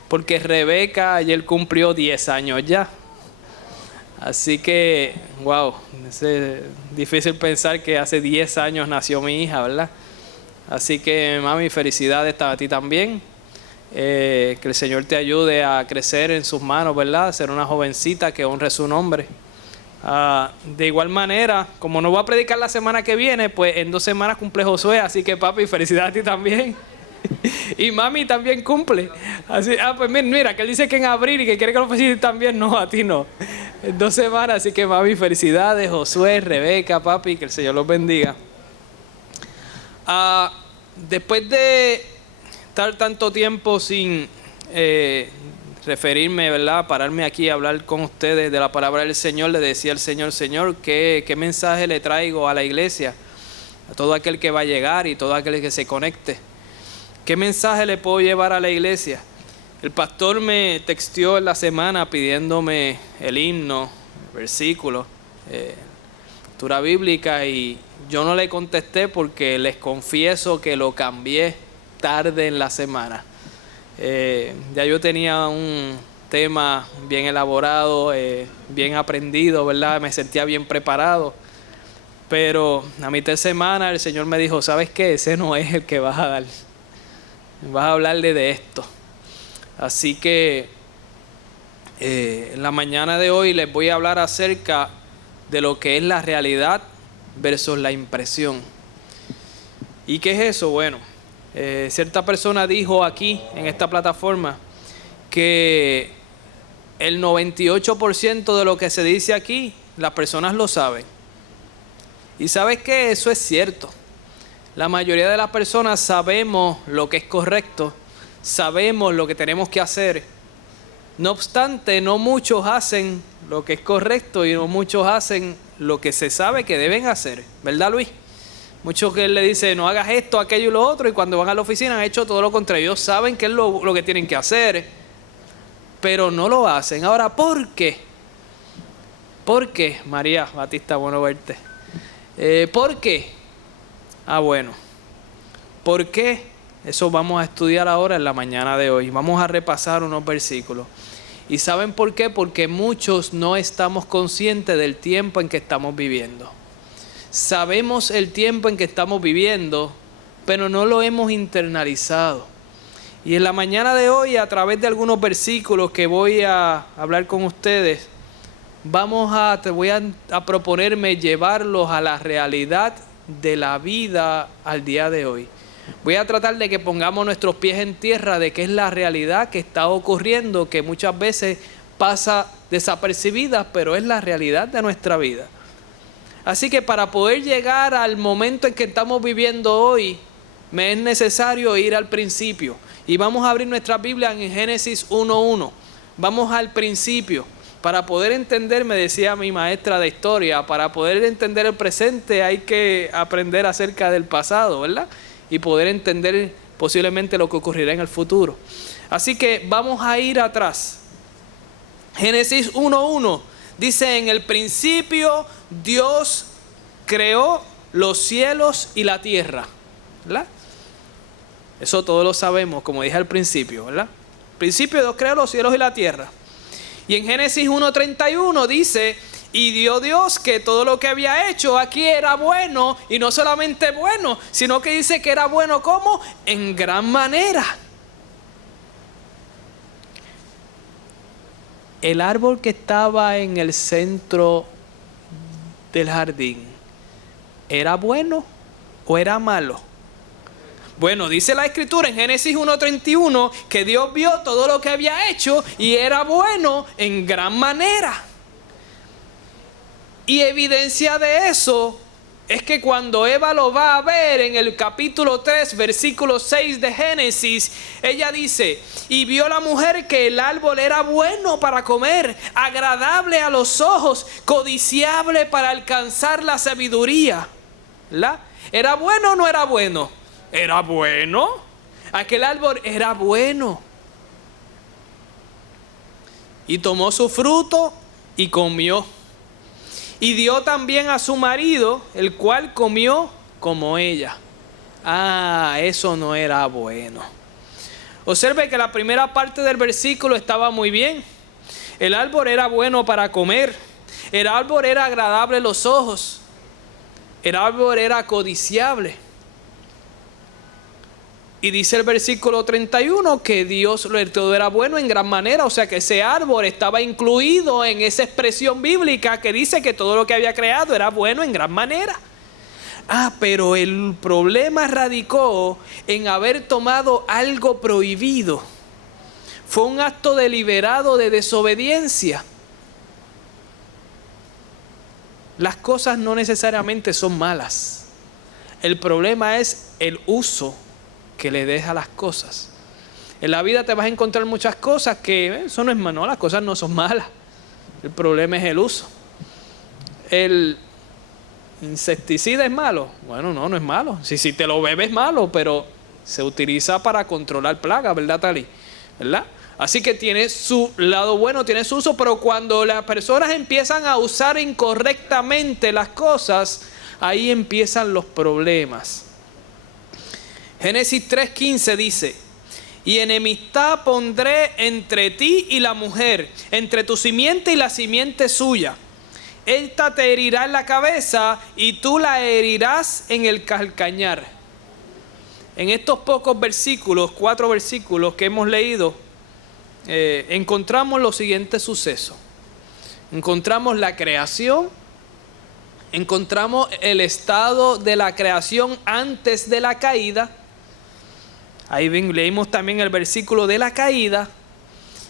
porque Rebeca ayer cumplió 10 años ya. Así que, wow, es difícil pensar que hace 10 años nació mi hija, ¿verdad? Así que, mami, felicidades a ti también. Que el Señor te ayude a crecer en sus manos, ¿verdad? Ser una jovencita que honre su nombre. De igual manera, como no voy a predicar la semana que viene, pues en 2 semanas cumple Josué. Así que, papi, felicidades a ti también. Y mami también cumple. Así, pues mira, que él dice que en abril y que quiere que lo felicite también. No, a ti no. En 2 semanas, así que mami, felicidades, Josué, Rebeca, papi, que el Señor los bendiga. Después de estar tanto tiempo sin referirme, ¿verdad? Pararme aquí a hablar con ustedes de la palabra del Señor, le decía al Señor, Señor, ¿qué mensaje le traigo a la iglesia? A todo aquel que va a llegar y todo aquel que se conecte. ¿Qué mensaje le puedo llevar a la iglesia? El pastor me texteó en la semana pidiéndome el himno, el versículo, lectura bíblica, y yo no le contesté porque les confieso que lo cambié tarde en la semana. Ya yo tenía un tema bien elaborado, bien aprendido, ¿verdad? Me sentía bien preparado. Pero a mitad de semana el Señor me dijo, ¿sabes qué? Ese no es el que vas a dar. Vas a hablarle de esto. Así que en la mañana de hoy les voy a hablar acerca de lo que es la realidad versus la impresión. ¿Y qué es eso? Bueno, cierta persona dijo aquí en esta plataforma que el 98% de lo que se dice aquí, las personas lo saben. Y ¿sabes qué? Eso es cierto. La mayoría de las personas sabemos lo que es correcto, sabemos lo que tenemos que hacer. No obstante, no muchos hacen lo que es correcto y no muchos hacen lo que se sabe que deben hacer. ¿Verdad, Luis? Muchos que él le dice, no hagas esto, aquello y lo otro, y cuando van a la oficina han hecho todo lo contrario. Ellos saben que es lo que tienen que hacer, pero no lo hacen. Ahora, ¿por qué? ¿Por qué? María Batista, bueno verte. ¿Por qué? Bueno, ¿por qué? Eso vamos a estudiar ahora en la mañana de hoy. Vamos a repasar unos versículos. ¿Y saben por qué? Porque muchos no estamos conscientes del tiempo en que estamos viviendo. Sabemos el tiempo en que estamos viviendo, pero no lo hemos internalizado. Y en la mañana de hoy, a través de algunos versículos que voy a hablar con ustedes, voy a proponerme llevarlos a la realidad de la vida al día de hoy. Voy a tratar de que pongamos nuestros pies en tierra de qué es la realidad que está ocurriendo, que muchas veces pasa desapercibida, pero es la realidad de nuestra vida. Así que para poder llegar al momento en que estamos viviendo hoy, me es necesario ir al principio. Y vamos a abrir nuestra Biblia en Génesis 1:1. Vamos al principio. Para poder entender, me decía mi maestra de historia, para poder entender el presente hay que aprender acerca del pasado, ¿verdad? Y poder entender posiblemente lo que ocurrirá en el futuro. Así que vamos a ir atrás. Génesis 1:1 dice: en el principio Dios creó los cielos y la tierra, ¿verdad? Eso todos lo sabemos, como dije al principio, ¿verdad? Al principio Dios creó los cielos y la tierra. Y en Génesis 1:31 dice: y vio Dios que todo lo que había hecho aquí era bueno, y no solamente bueno, sino que dice que era bueno, ¿cómo? En gran manera. El árbol que estaba en el centro del jardín, ¿era bueno o era malo? Bueno, dice la Escritura en Génesis 1:31 que Dios vio todo lo que había hecho y era bueno en gran manera. Y evidencia de eso es que cuando Eva lo va a ver en el capítulo 3, versículo 6 de Génesis, ella dice: y vio la mujer que el árbol era bueno para comer, agradable a los ojos, codiciable para alcanzar la sabiduría. ¿La? ¿Era bueno o no era bueno? Era bueno. Aquel árbol era bueno. Y tomó su fruto y comió. Y dio también a su marido, el cual comió como ella. Ah, eso no era bueno. Observe que la primera parte del versículo estaba muy bien. El árbol era bueno para comer. El árbol era agradable a los ojos. El árbol era codiciable. Y dice el versículo 31 que Dios todo era bueno en gran manera. O sea que ese árbol estaba incluido en esa expresión bíblica que dice que todo lo que había creado era bueno en gran manera. Ah, pero el problema radicó en haber tomado algo prohibido. Fue un acto deliberado de desobediencia. Las cosas no necesariamente son malas. El problema es el uso que le deja las cosas. En la vida te vas a encontrar muchas cosas que eso no es malo, las cosas no son malas. El problema es el uso. El insecticida es malo. Bueno, no es malo. Si te lo bebes es malo, pero se utiliza para controlar plagas, ¿verdad, Tali? ¿Verdad? Así que tiene su lado bueno, tiene su uso, pero cuando las personas empiezan a usar incorrectamente las cosas, ahí empiezan los problemas. Génesis 3:15 dice: y enemistad pondré entre ti y la mujer, entre tu simiente y la simiente suya. Esta te herirá en la cabeza y tú la herirás en el calcañar. En estos pocos versículos, 4 versículos que hemos leído, encontramos los siguientes sucesos. Encontramos la creación, encontramos el estado de la creación antes de la caída. Ahí leímos también el versículo de la caída.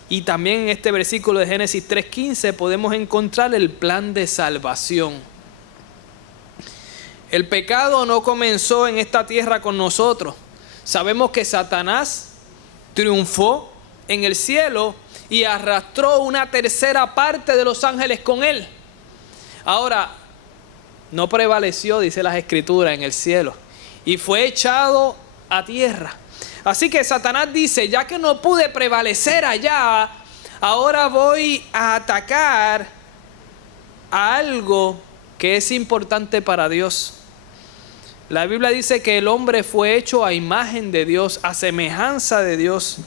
Y también en este versículo de Génesis 3:15 podemos encontrar el plan de salvación. El pecado no comenzó en esta tierra con nosotros. Sabemos que Satanás triunfó en el cielo y arrastró una tercera parte de los ángeles con él. Ahora, no prevaleció, dice las Escrituras, en el cielo, y fue echado a tierra. Así que Satanás dice: ya que no pude prevalecer allá, ahora voy a atacar a algo que es importante para Dios. La Biblia dice que el hombre fue hecho a imagen de Dios, a semejanza de Dios.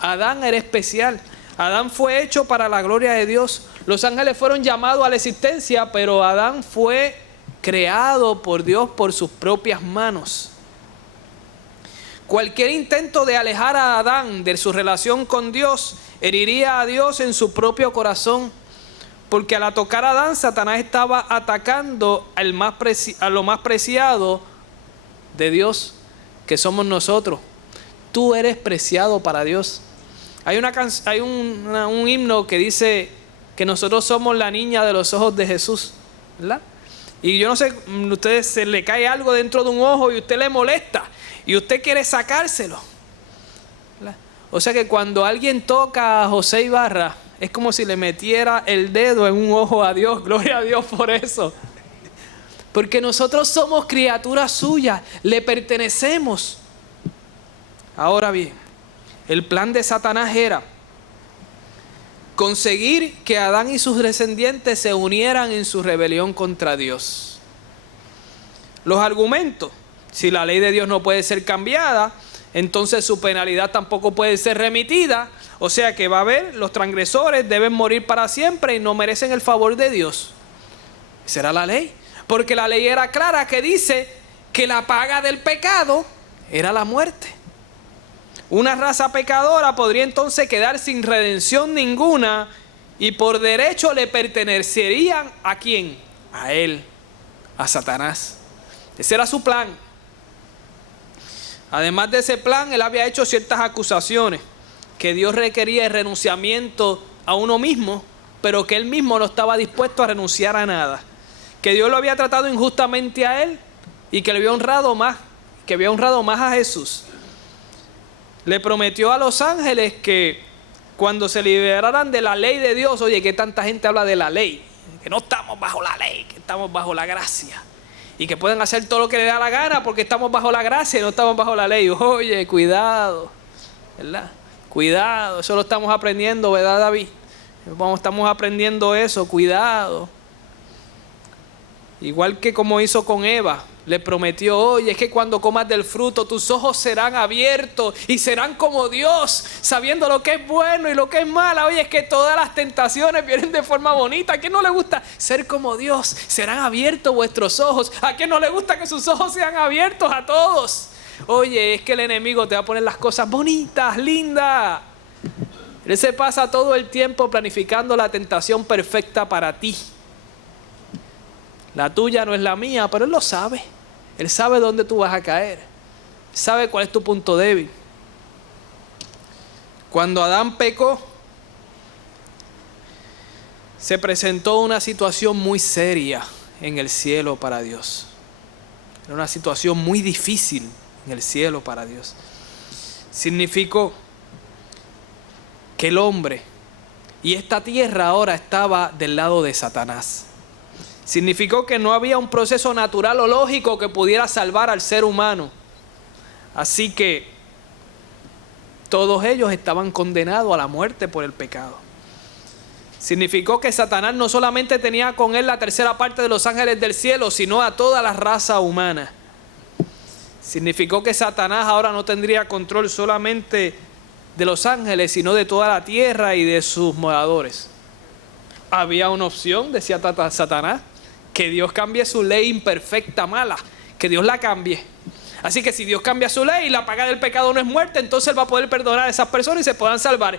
Adán era especial. Adán fue hecho para la gloria de Dios. Los ángeles fueron llamados a la existencia, pero Adán fue creado por Dios por sus propias manos. Cualquier intento de alejar a Adán de su relación con Dios heriría a Dios en su propio corazón, porque al tocar a Adán, Satanás estaba atacando a lo más preciado de Dios, que somos nosotros. Tú eres preciado para Dios. Hay un himno que dice que nosotros somos la niña de los ojos de Jesús, ¿verdad? Y yo no sé, a ustedes se le cae algo dentro de un ojo y usted le molesta y usted quiere sacárselo, ¿verdad? O sea que cuando alguien toca a José Ibarra, es como si le metiera el dedo en un ojo a Dios. Gloria a Dios por eso. Porque nosotros somos criaturas suyas, le pertenecemos. Ahora bien, el plan de Satanás era conseguir que Adán y sus descendientes se unieran en su rebelión contra Dios. Los argumentos: si la ley de Dios no puede ser cambiada, entonces su penalidad tampoco puede ser remitida. O sea que va a haber, los transgresores deben morir para siempre y no merecen el favor de Dios. Esa era la ley. Porque la ley era clara, que dice que la paga del pecado era la muerte. Una raza pecadora podría entonces quedar sin redención ninguna y por derecho le pertenecerían ¿a quién? A él, a Satanás. Ese era su plan. Además de ese plan, él había hecho ciertas acusaciones, que Dios requería el renunciamiento a uno mismo, pero que él mismo no estaba dispuesto a renunciar a nada. Que Dios lo había tratado injustamente a él y que le había honrado más, a Jesús. Le prometió a los ángeles que cuando se liberaran de la ley de Dios, oye, que tanta gente habla de la ley, que no estamos bajo la ley, que estamos bajo la gracia. Y que pueden hacer todo lo que les da la gana porque estamos bajo la gracia y no estamos bajo la ley. Oye, cuidado, ¿verdad? Cuidado, eso lo estamos aprendiendo, ¿verdad, David? Estamos aprendiendo eso, cuidado. Igual que como hizo con Eva, le prometió: oye, es que cuando comas del fruto tus ojos serán abiertos y serán como Dios, sabiendo lo que es bueno y lo que es malo. Oye, es que todas las tentaciones vienen de forma bonita. ¿A quién no le gusta ser como Dios? Serán abiertos vuestros ojos. ¿A quién no le gusta que sus ojos sean abiertos? A todos. Oye, es que el enemigo te va a poner las cosas bonitas, lindas. Él se pasa todo el tiempo planificando la tentación perfecta para ti. La tuya no es la mía, pero él lo sabe. Él sabe dónde tú vas a caer. Sabe cuál es tu punto débil. Cuando Adán pecó, se presentó una situación muy seria en el cielo para Dios. Era una situación muy difícil en el cielo para Dios. Significó que el hombre y esta tierra ahora estaba del lado de Satanás. Significó que no había un proceso natural o lógico que pudiera salvar al ser humano. Así que todos ellos estaban condenados a la muerte por el pecado. Significó que Satanás no solamente tenía con él la tercera parte de los ángeles del cielo, sino a toda la raza humana. Significó que Satanás ahora no tendría control solamente de los ángeles, sino de toda la tierra y de sus moradores. Había una opción, decía Satanás, que Dios cambie su ley imperfecta, mala, que Dios la cambie. Así que si Dios cambia su ley y la paga del pecado no es muerte, entonces Él va a poder perdonar a esas personas y se puedan salvar.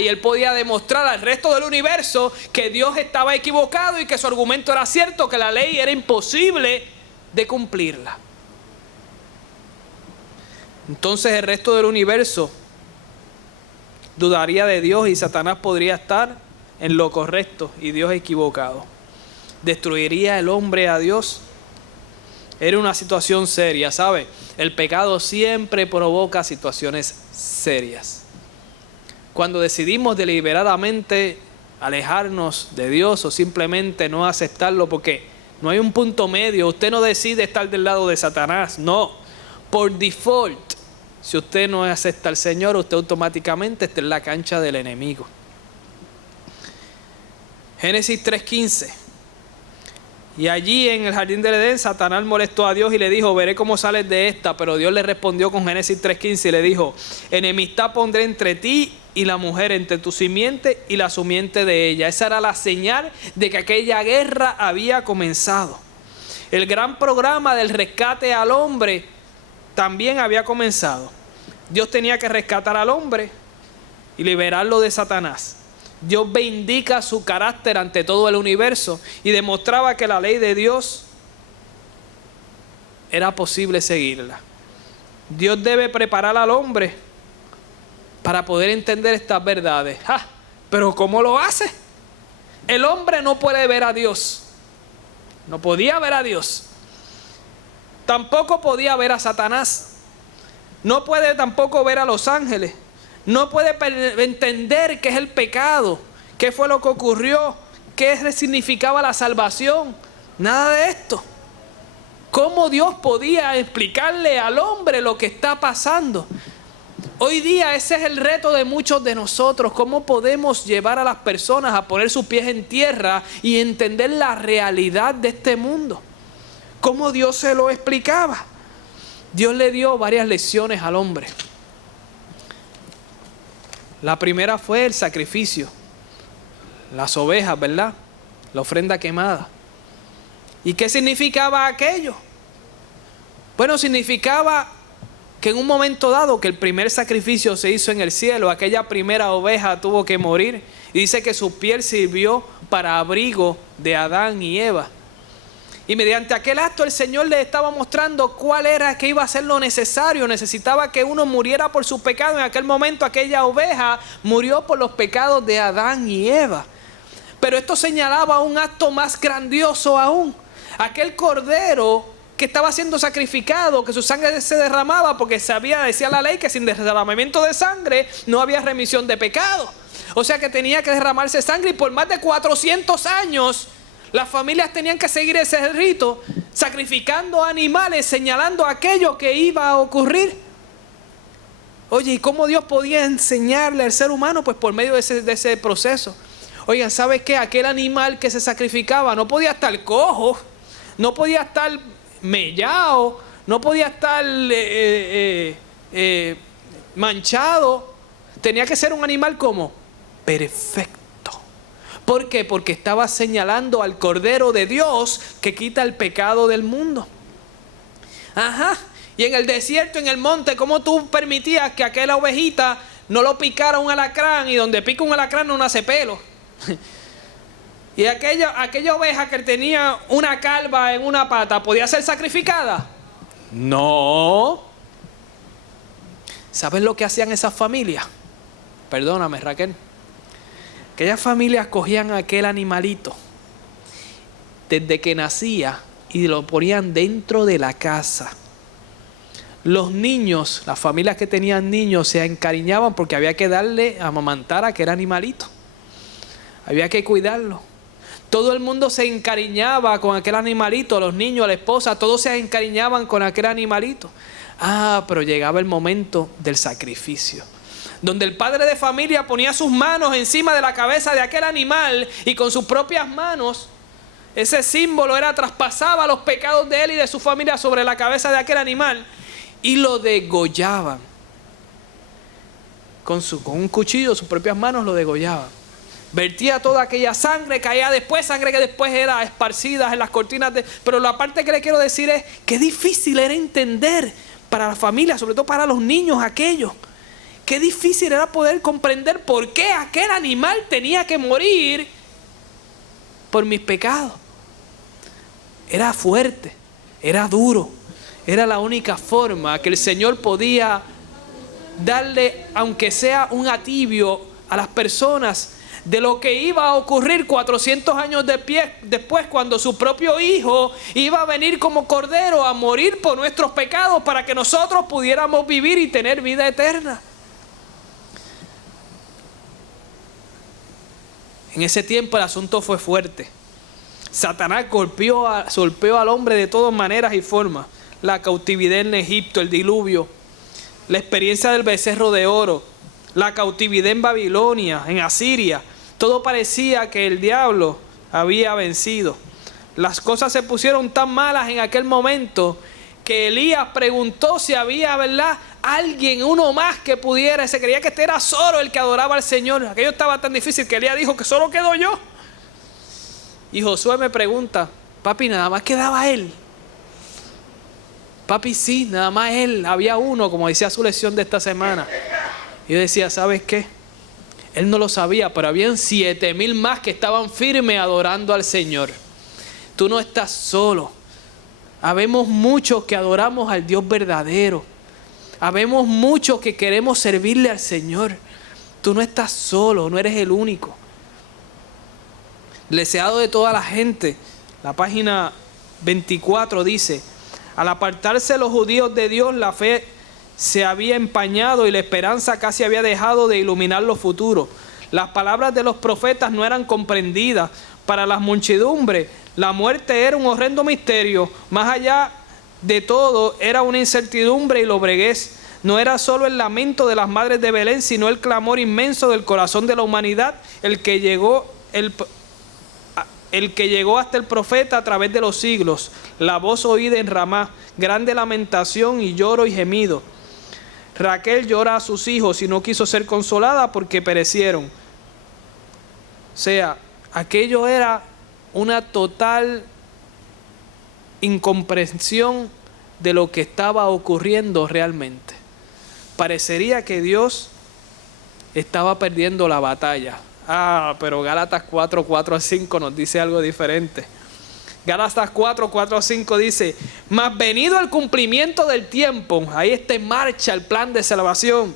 Y Él podía demostrar al resto del universo que Dios estaba equivocado y que su argumento era cierto, que la ley era imposible de cumplirla. Entonces el resto del universo dudaría de Dios y Satanás podría estar en lo correcto y Dios equivocado. Destruiría el hombre a Dios. Era una situación seria, ¿sabe? El pecado siempre provoca situaciones serias. Cuando decidimos deliberadamente alejarnos de Dios o simplemente no aceptarlo, porque no hay un punto medio, usted no decide estar del lado de Satanás, no. Por default, si usted no acepta al Señor, usted automáticamente está en la cancha del enemigo. Génesis 3:15. Y allí en el jardín del Edén, Satanás molestó a Dios y le dijo: veré cómo sales de esta. Pero Dios le respondió con Génesis 3:15 y le dijo: enemistad pondré entre ti y la mujer, entre tu simiente y la simiente de ella. Esa era la señal de que aquella guerra había comenzado. El gran programa del rescate al hombre también había comenzado. Dios tenía que rescatar al hombre y liberarlo de Satanás. Dios vindica su carácter ante todo el universo y demostraba que la ley de Dios era posible seguirla. Dios debe preparar al hombre para poder entender estas verdades. ¡Ja! ¿Pero cómo lo hace? El hombre no puede ver a Dios. No podía ver a Dios. Tampoco podía ver a Satanás. No puede tampoco ver a los ángeles. No puede entender qué es el pecado, qué fue lo que ocurrió, qué significaba la salvación. Nada de esto. ¿Cómo Dios podía explicarle al hombre lo que está pasando? Hoy día ese es el reto de muchos de nosotros. ¿Cómo podemos llevar a las personas a poner sus pies en tierra y entender la realidad de este mundo? ¿Cómo Dios se lo explicaba? Dios le dio varias lecciones al hombre. La primera fue el sacrificio. Las ovejas, ¿verdad? La ofrenda quemada. ¿Y qué significaba aquello? Bueno, significaba que en un momento dado que el primer sacrificio se hizo en el cielo, aquella primera oveja tuvo que morir. Y dice que su piel sirvió para abrigo de Adán y Eva. Y mediante aquel acto el Señor le estaba mostrando cuál era que iba a ser lo necesario. Necesitaba que uno muriera por su pecado. En aquel momento aquella oveja murió por los pecados de Adán y Eva. Pero esto señalaba un acto más grandioso aún. Aquel cordero que estaba siendo sacrificado, que su sangre se derramaba, porque decía la ley que sin derramamiento de sangre no había remisión de pecado. O sea que tenía que derramarse sangre, y por más de 400 años las familias tenían que seguir ese rito, sacrificando animales, señalando aquello que iba a ocurrir. Oye, ¿y cómo Dios podía enseñarle al ser humano? Pues por medio de ese proceso. Oigan, ¿sabes qué? Aquel animal que se sacrificaba no podía estar cojo, no podía estar mellado, no podía estar manchado. Tenía que ser un animal como perfecto. ¿Por qué? Porque estaba señalando al Cordero de Dios que quita el pecado del mundo. Ajá. Y en el desierto, en el monte, ¿cómo tú permitías que aquella ovejita no lo picara un alacrán? Y donde pica un alacrán no nace pelo. Y aquella oveja que tenía una calva en una pata, ¿podía ser sacrificada? No. ¿Sabes lo que hacían esas familias? Perdóname, Raquel. Aquellas familias cogían a aquel animalito desde que nacía y lo ponían dentro de la casa. Los niños, las familias que tenían niños, se encariñaban porque había que darle a amamantar a aquel animalito. Había que cuidarlo. Todo el mundo se encariñaba con aquel animalito, los niños, la esposa, todos se encariñaban con aquel animalito. Pero llegaba el momento del sacrificio, donde el padre de familia ponía sus manos encima de la cabeza de aquel animal y con sus propias manos, ese símbolo traspasaba los pecados de él y de su familia sobre la cabeza de aquel animal y lo degollaban. Con un cuchillo, sus propias manos lo degollaban. Vertía toda aquella sangre, caía después, sangre que después era esparcida en las cortinas. Pero la parte que le quiero decir es que difícil era entender para la familia, sobre todo para los niños aquellos. Qué difícil era poder comprender por qué aquel animal tenía que morir por mis pecados. Era fuerte, era duro, era la única forma que el Señor podía darle, aunque sea un alivio a las personas, de lo que iba a ocurrir 400 años después, cuando su propio Hijo iba a venir como Cordero a morir por nuestros pecados para que nosotros pudiéramos vivir y tener vida eterna. En ese tiempo el asunto fue fuerte. Satanás golpeó al hombre de todas maneras y formas. La cautividad en Egipto, el diluvio, la experiencia del becerro de oro, la cautividad en Babilonia, en Asiria. Todo parecía que el diablo había vencido. Las cosas se pusieron tan malas en aquel momento que Elías preguntó si había, ¿verdad?, alguien, uno más que pudiera. Se creía que este era solo el que adoraba al Señor. Aquello estaba tan difícil que Elías dijo que solo quedo yo. Y Josué me pregunta: papi, nada más quedaba él. Papi, sí, nada más él. Había uno, como decía su lección de esta semana. Y yo decía, ¿sabes qué? Él no lo sabía, pero habían 7,000 más que estaban firmes adorando al Señor. Tú no estás solo. Habemos muchos que adoramos al Dios verdadero. Habemos muchos que queremos servirle al Señor. Tú no estás solo, no eres el único. El deseado de toda la gente. La página 24 dice: al apartarse los judíos de Dios, la fe se había empañado y la esperanza casi había dejado de iluminar lo futuro. Las palabras de los profetas no eran comprendidas. Para las muchedumbres, la muerte era un horrendo misterio. Más allá de todo, era una incertidumbre y lobreguez. No era solo el lamento de las madres de Belén, sino el clamor inmenso del corazón de la humanidad, el que llegó hasta el profeta a través de los siglos. La voz oída en Ramá, grande lamentación y lloro y gemido. Raquel llora a sus hijos y no quiso ser consolada porque perecieron. O sea, aquello era una total incomprensión de lo que estaba ocurriendo realmente. Parecería que Dios estaba perdiendo la batalla. Pero Gálatas 4:4-5 nos dice algo diferente. Gálatas 4:4-5 dice: mas venido el cumplimiento del tiempo, ahí está en marcha el plan de salvación.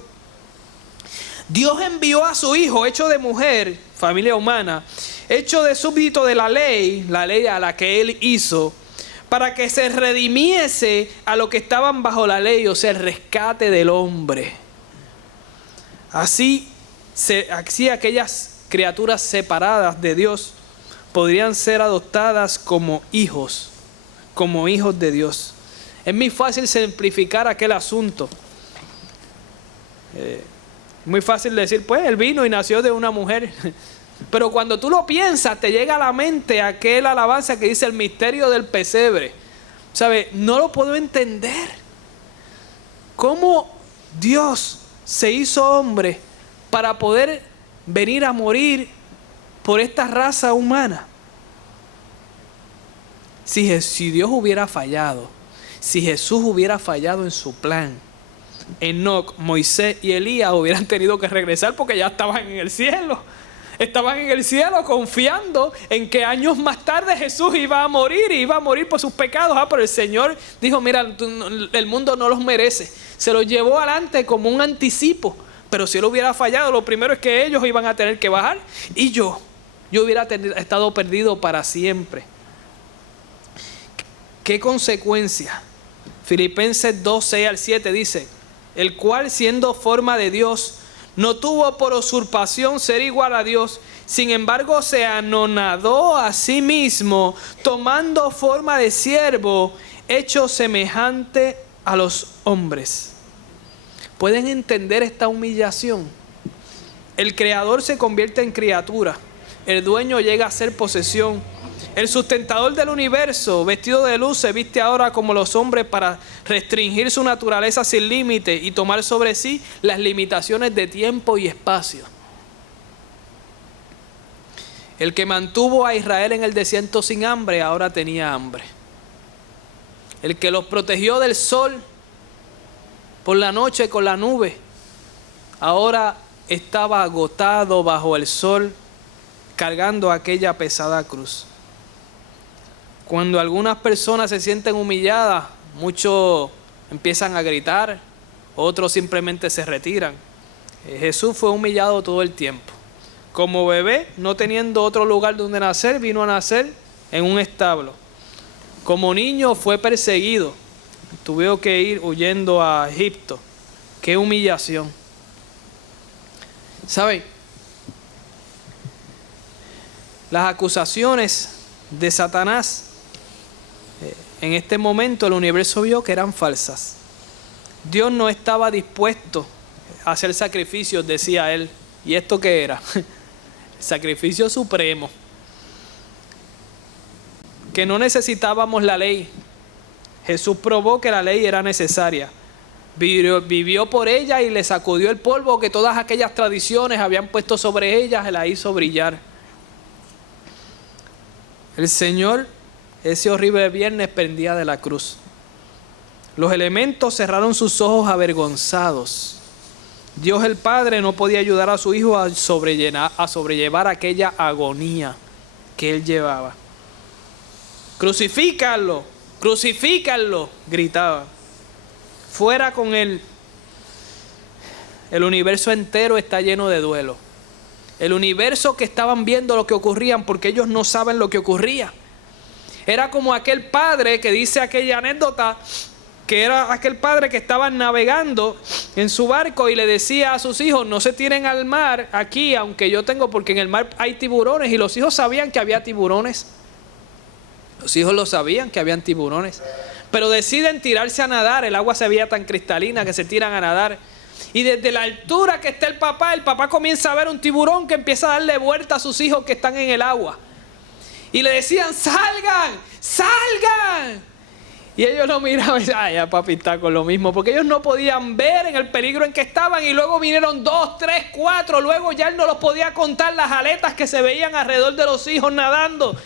Dios envió a su Hijo, hecho de mujer, familia humana, hecho de súbdito de la ley a la que Él hizo, para que se redimiese a los que estaban bajo la ley, o sea, el rescate del hombre. Así aquellas criaturas separadas de Dios podrían ser adoptadas como hijos de Dios. Es muy fácil simplificar aquel asunto. Muy fácil decir, pues Él vino y nació de una mujer. Pero cuando tú lo piensas, te llega a la mente aquella alabanza que dice el misterio del pesebre. ¿Sabes? No lo puedo entender. ¿Cómo Dios se hizo hombre para poder venir a morir por esta raza humana? Si Dios hubiera fallado, si Jesús hubiera fallado en su plan, Enoc, Moisés y Elías hubieran tenido que regresar porque ya estaban en el cielo. Estaban en el cielo confiando en que años más tarde Jesús iba a morir y iba a morir por sus pecados. Pero el Señor dijo, mira, el mundo no los merece. Se los llevó adelante como un anticipo. Pero si Él hubiera fallado, lo primero es que ellos iban a tener que bajar y yo hubiera estado perdido para siempre. ¿Qué consecuencia? Filipenses 2:6-7 dice: el cual, siendo forma de Dios, no tuvo por usurpación ser igual a Dios, sin embargo se anonadó a sí mismo, tomando forma de siervo, hecho semejante a los hombres. ¿Pueden entender esta humillación? El creador se convierte en criatura, el dueño llega a ser posesión. El sustentador del universo, vestido de luz, se viste ahora como los hombres para restringir su naturaleza sin límite y tomar sobre sí las limitaciones de tiempo y espacio. El que mantuvo a Israel en el desierto sin hambre, ahora tenía hambre. El que los protegió del sol por la noche con la nube, ahora estaba agotado bajo el sol, cargando aquella pesada cruz. Cuando algunas personas se sienten humilladas, muchos empiezan a gritar, otros simplemente se retiran. Jesús fue humillado todo el tiempo. Como bebé, no teniendo otro lugar donde nacer, vino a nacer en un establo. Como niño fue perseguido, tuvo que ir huyendo a Egipto. ¡Qué humillación! ¿Saben? Las acusaciones de Satanás, en este momento el universo vio que eran falsas. Dios no estaba dispuesto a hacer sacrificios, decía él. ¿Y esto qué era? Sacrificio supremo. Que no necesitábamos la ley. Jesús probó que la ley era necesaria. Vivió por ella y le sacudió el polvo que todas aquellas tradiciones habían puesto sobre ella, la hizo brillar. El Señor, ese horrible viernes, pendía de la cruz. Los elementos cerraron sus ojos avergonzados. Dios el Padre no podía ayudar a su hijo a sobrellevar aquella agonía que él llevaba. Crucifícalo, crucifícalo, gritaba. Fuera con él. El universo entero está lleno de duelo. El universo que estaban viendo lo que ocurría, porque ellos no saben lo que ocurría. Era como aquel padre que dice aquella anécdota, que era aquel padre que estaba navegando en su barco y le decía a sus hijos: no se tiren al mar aquí, aunque yo tengo, porque en el mar hay tiburones. Y los hijos sabían que había tiburones. Los hijos lo sabían que habían tiburones. Pero deciden tirarse a nadar. El agua se veía tan cristalina que se tiran a nadar. Y desde la altura que está el papá comienza a ver un tiburón que empieza a darle vuelta a sus hijos que están en el agua. Y le decían: ¡salgan! ¡Salgan! Y ellos lo miraban y decían: ¡ay, ya papi está con lo mismo! Porque ellos no podían ver en el peligro en que estaban. Y luego vinieron 2, 3, 4. Luego ya él no los podía contar las aletas que se veían alrededor de los hijos nadando.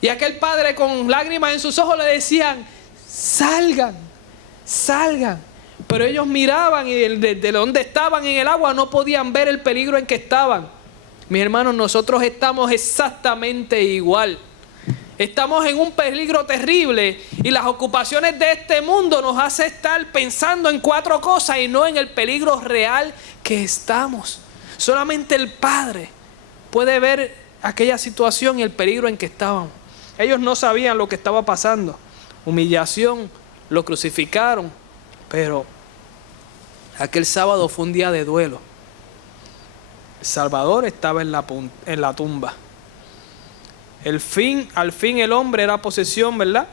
Y aquel padre con lágrimas en sus ojos le decían: ¡salgan! ¡salgan! Pero ellos miraban y desde donde estaban en el agua no podían ver el peligro en que estaban. Mis hermanos, nosotros estamos exactamente igual. Estamos en un peligro terrible y las ocupaciones de este mundo nos hace estar pensando en 4 cosas y no en el peligro real que estamos. Solamente el Padre puede ver aquella situación y el peligro en que estaban. Ellos no sabían lo que estaba pasando. Humillación, lo crucificaron, pero aquel sábado fue un día de duelo. El Salvador estaba en la tumba. Al fin el hombre era posesión, ¿verdad?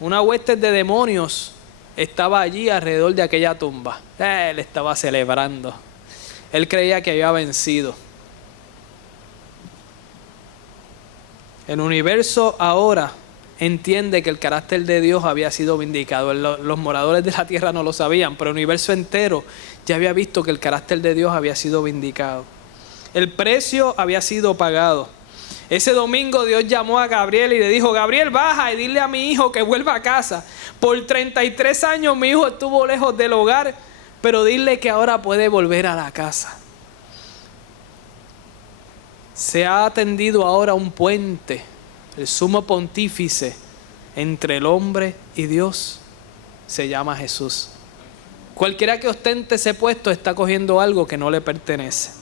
Una hueste de demonios estaba allí alrededor de aquella tumba. Él estaba celebrando. Él creía que había vencido. El universo ahora entiende que el carácter de Dios había sido vindicado. Los moradores de la tierra no lo sabían, pero el universo entero ya había visto que el carácter de Dios había sido vindicado. El precio había sido pagado. Ese domingo Dios llamó a Gabriel y le dijo: Gabriel, baja y dile a mi hijo que vuelva a casa. Por 33 años mi hijo estuvo lejos del hogar, pero dile que ahora puede volver a la casa. Se ha tendido ahora un puente, el sumo pontífice entre el hombre y Dios se llama Jesús. Cualquiera que ostente ese puesto está cogiendo algo que no le pertenece.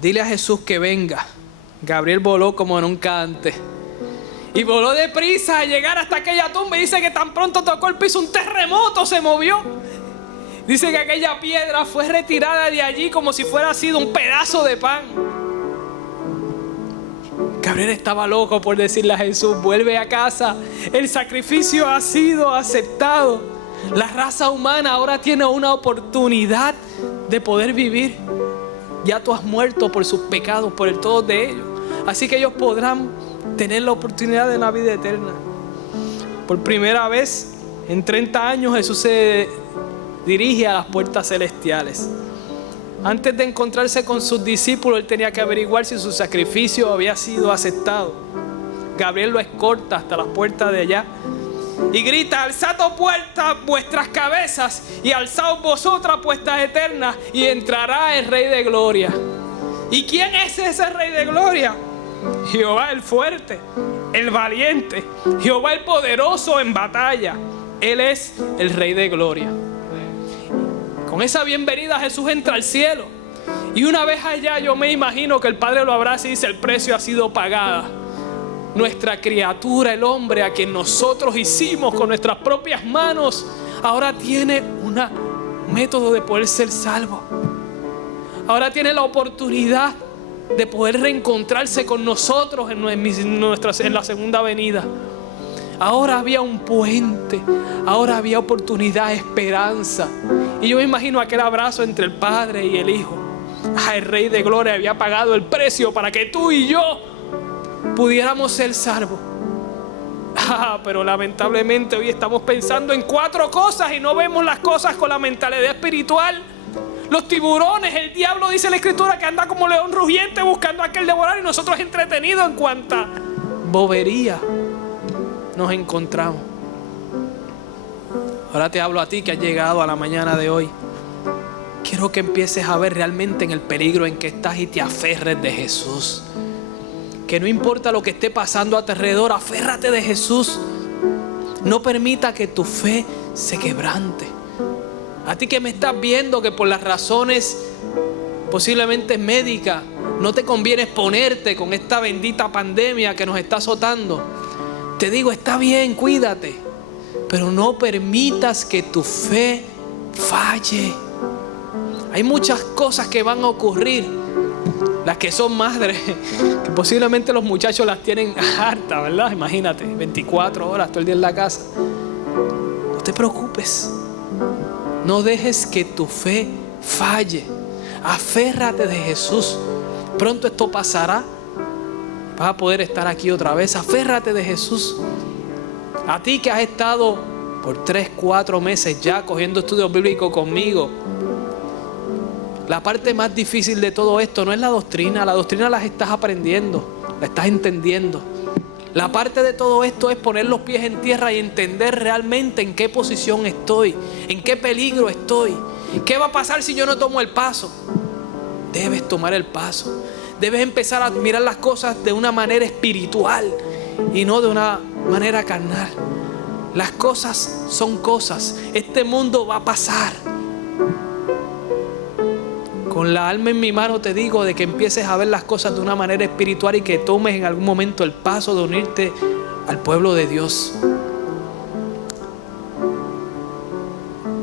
Dile a Jesús que venga. Gabriel voló como nunca antes. Y voló deprisa a llegar hasta aquella tumba. Y dice que tan pronto tocó el piso, un terremoto se movió. Dice que aquella piedra fue retirada de allí como si fuera sido un pedazo de pan. Gabriel estaba loco por decirle a Jesús: vuelve a casa. El sacrificio ha sido aceptado. La raza humana ahora tiene una oportunidad de poder vivir. Ya tú has muerto por sus pecados, por el todo de ellos. Así que ellos podrán tener la oportunidad de la vida eterna. Por primera vez en 30 años Jesús se dirige a las puertas celestiales. Antes de encontrarse con sus discípulos, él tenía que averiguar si su sacrificio había sido aceptado. Gabriel lo escolta hasta las puertas de allá y grita: alzad puertas vuestras cabezas y alzaos vosotras puertas eternas, y entrará el Rey de Gloria. ¿Y quién es ese Rey de Gloria? Jehová el fuerte, el valiente, Jehová el poderoso en batalla. Él es el Rey de Gloria. Con esa bienvenida Jesús entra al cielo. Y una vez allá yo me imagino que el Padre lo abraza y dice: el precio ha sido pagado. Nuestra criatura, el hombre a quien nosotros hicimos con nuestras propias manos, ahora tiene un método de poder ser salvo. Ahora tiene la oportunidad de poder reencontrarse con nosotros en la segunda venida. Ahora había un puente, ahora había oportunidad, esperanza. Y yo me imagino aquel abrazo entre el Padre y el Hijo. El Rey de Gloria había pagado el precio para que tú y yo pudiéramos ser salvos. Pero lamentablemente hoy estamos pensando en 4 cosas y no vemos las cosas con la mentalidad espiritual. Los tiburones, el diablo, dice la Escritura, que anda como león rugiente buscando a aquel devorar, y nosotros entretenidos en cuanta bobería nos encontramos. Ahora te hablo a ti que has llegado a la mañana de hoy. Quiero que empieces a ver realmente en el peligro en que estás y te aferres de Jesús. Que no importa lo que esté pasando a tu alrededor, aférrate de Jesús. No permita que tu fe se quebrante. A ti que me estás viendo que por las razones posiblemente médicas no te conviene exponerte con esta bendita pandemia que nos está azotando, te digo, está bien, cuídate, pero no permitas que tu fe falle. Hay muchas cosas que van a ocurrir. Las que son madres, que posiblemente los muchachos las tienen hartas, ¿verdad? Imagínate, 24 horas todo el día en la casa. No te preocupes. No dejes que tu fe falle. Aférrate de Jesús. Pronto esto pasará. Vas a poder estar aquí otra vez. Aférrate de Jesús. A ti que has estado por 3, 4 meses ya cogiendo estudios bíblicos conmigo. La parte más difícil de todo esto no es la doctrina la estás aprendiendo, la estás entendiendo. La parte de todo esto es poner los pies en tierra y entender realmente en qué posición estoy, en qué peligro estoy. ¿Qué va a pasar si yo no tomo el paso? Debes tomar el paso. Debes empezar a mirar las cosas de una manera espiritual y no de una manera carnal. Las cosas son cosas. Este mundo va a pasar. Con la alma en mi mano te digo de que empieces a ver las cosas de una manera espiritual y que tomes en algún momento el paso de unirte al pueblo de Dios.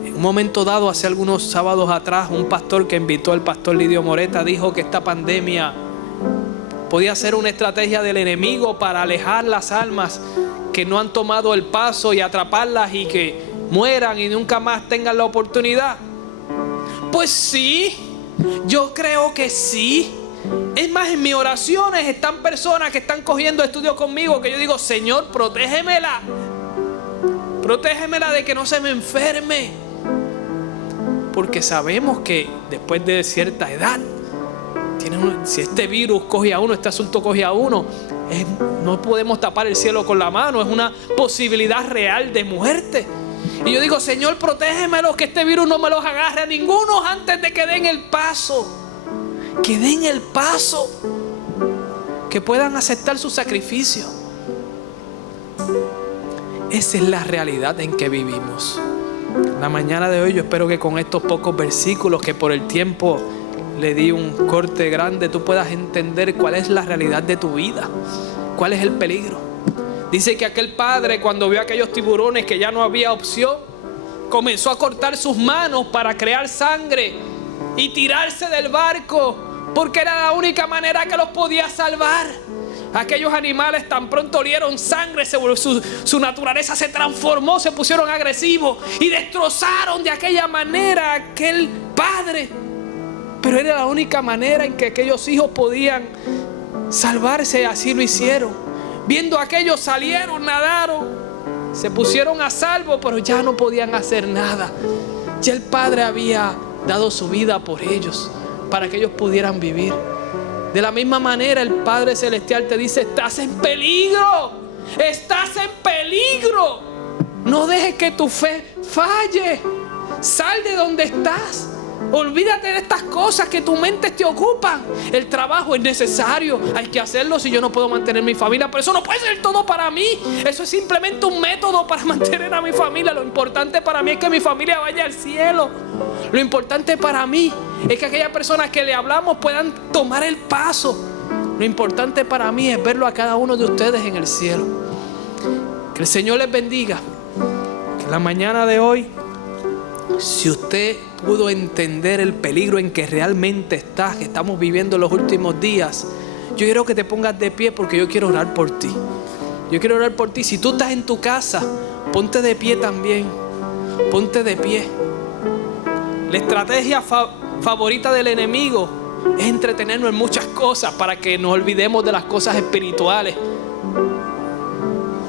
En un momento dado, hace algunos sábados atrás, un pastor que invitó al pastor Lidio Moreta dijo que esta pandemia podía ser una estrategia del enemigo para alejar las almas que no han tomado el paso y atraparlas y que mueran y nunca más tengan la oportunidad. Pues sí. Yo creo que sí. Es más, en mis oraciones están personas que están cogiendo estudios conmigo que yo digo, Señor, protégemela. Protégemela de que no se me enferme. Porque sabemos que después de cierta edad, si este virus coge a uno, este asunto coge a uno, no podemos tapar el cielo con la mano. Es una posibilidad real de muerte. Y yo digo, Señor, protégemelos, que este virus no me los agarre a ninguno antes de que den el paso. Que den el paso. Que puedan aceptar su sacrificio. Esa es la realidad en que vivimos. La mañana de hoy yo espero que con estos pocos versículos que por el tiempo le di un corte grande, tú puedas entender cuál es la realidad de tu vida. Cuál es el peligro. Dice que aquel padre, cuando vio aquellos tiburones que ya no había opción, comenzó a cortar sus manos para crear sangre y tirarse del barco, porque era la única manera que los podía salvar. Aquellos animales tan pronto olieron sangre, su naturaleza se transformó, se pusieron agresivos y destrozaron de aquella manera a aquel padre. Pero era la única manera en que aquellos hijos podían salvarse, así lo hicieron. Viendo aquellos salieron, nadaron, se pusieron a salvo, pero ya no podían hacer nada. Ya el Padre había dado su vida por ellos, para que ellos pudieran vivir. De la misma manera el Padre Celestial te dice, estás en peligro, estás en peligro. No dejes que tu fe falle. Sal de donde estás. Olvídate de estas cosas que tu mente te ocupan. El trabajo es necesario, hay que hacerlo si yo no puedo mantener mi familia, pero eso no puede ser todo para mí. Eso es simplemente un método para mantener a mi familia. Lo importante para mí es que mi familia vaya al cielo. Lo importante para mí es que aquellas personas que le hablamos puedan tomar el paso. Lo importante para mí es verlo a cada uno de ustedes en el cielo. Que el Señor les bendiga. Que en la mañana de hoy, si usted pudo entender el peligro en que realmente estás, que estamos viviendo en los últimos días, yo quiero que te pongas de pie porque yo quiero orar por ti. Yo quiero orar por ti. Si tú estás en tu casa, ponte de pie también. Ponte de pie. La estrategia favorita del enemigo es entretenernos en muchas cosas para que nos olvidemos de las cosas espirituales.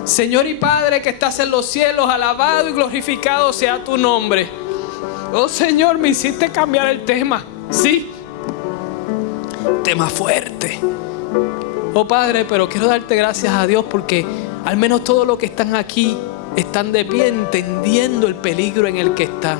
Señor y Padre que estás en los cielos, alabado y glorificado sea tu nombre. Oh Señor, me hiciste cambiar el tema. Sí, tema fuerte. Oh Padre, pero quiero darte gracias a Dios porque al menos todos los que están aquí están de pie entendiendo el peligro en el que están.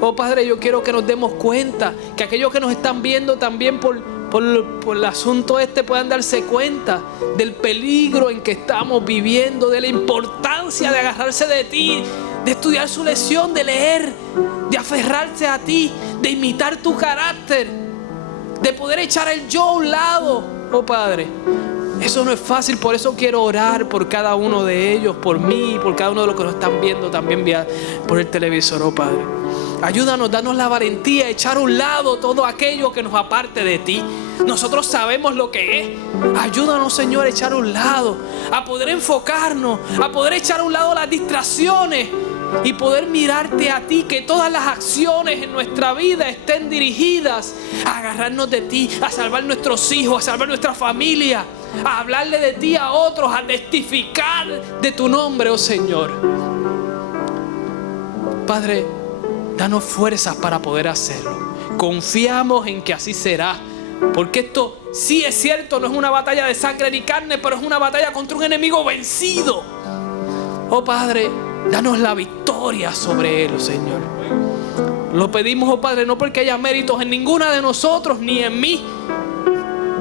Oh Padre, yo quiero que nos demos cuenta, que aquellos que nos están viendo también por el asunto puedan darse cuenta del peligro en que estamos viviendo, de la importancia de agarrarse de ti, de estudiar su lección, de leer, de aferrarse a ti, de imitar tu carácter, de poder echar el yo a un lado. Oh Padre, eso no es fácil, por eso quiero orar por cada uno de ellos, por mí, por cada uno de los que nos están viendo también por el televisor. Oh Padre, ayúdanos, danos la valentía, echar a un lado todo aquello que nos aparte de ti. Nosotros sabemos lo que es. Ayúdanos, Señor, a echar a un lado, a poder enfocarnos, a poder echar a un lado las distracciones y poder mirarte a ti, que todas las acciones en nuestra vida estén dirigidas a agarrarnos de ti, a salvar nuestros hijos, a salvar nuestra familia, a hablarle de ti a otros, a testificar de tu nombre, oh Señor. Padre, danos fuerzas para poder hacerlo. Confiamos en que así será, porque esto sí es cierto, no es una batalla de sangre ni carne, pero es una batalla contra un enemigo vencido. Oh Padre, danos la victoria sobre él, oh Señor. Lo pedimos, oh Padre, no porque haya méritos en ninguna de nosotros ni en mí.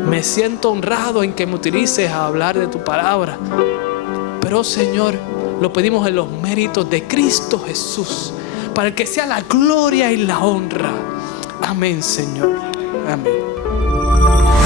Me siento honrado en que me utilices a hablar de tu palabra, pero, oh Señor, lo pedimos en los méritos de Cristo Jesús, para el que sea la gloria y la honra. Amén, Señor. Amén.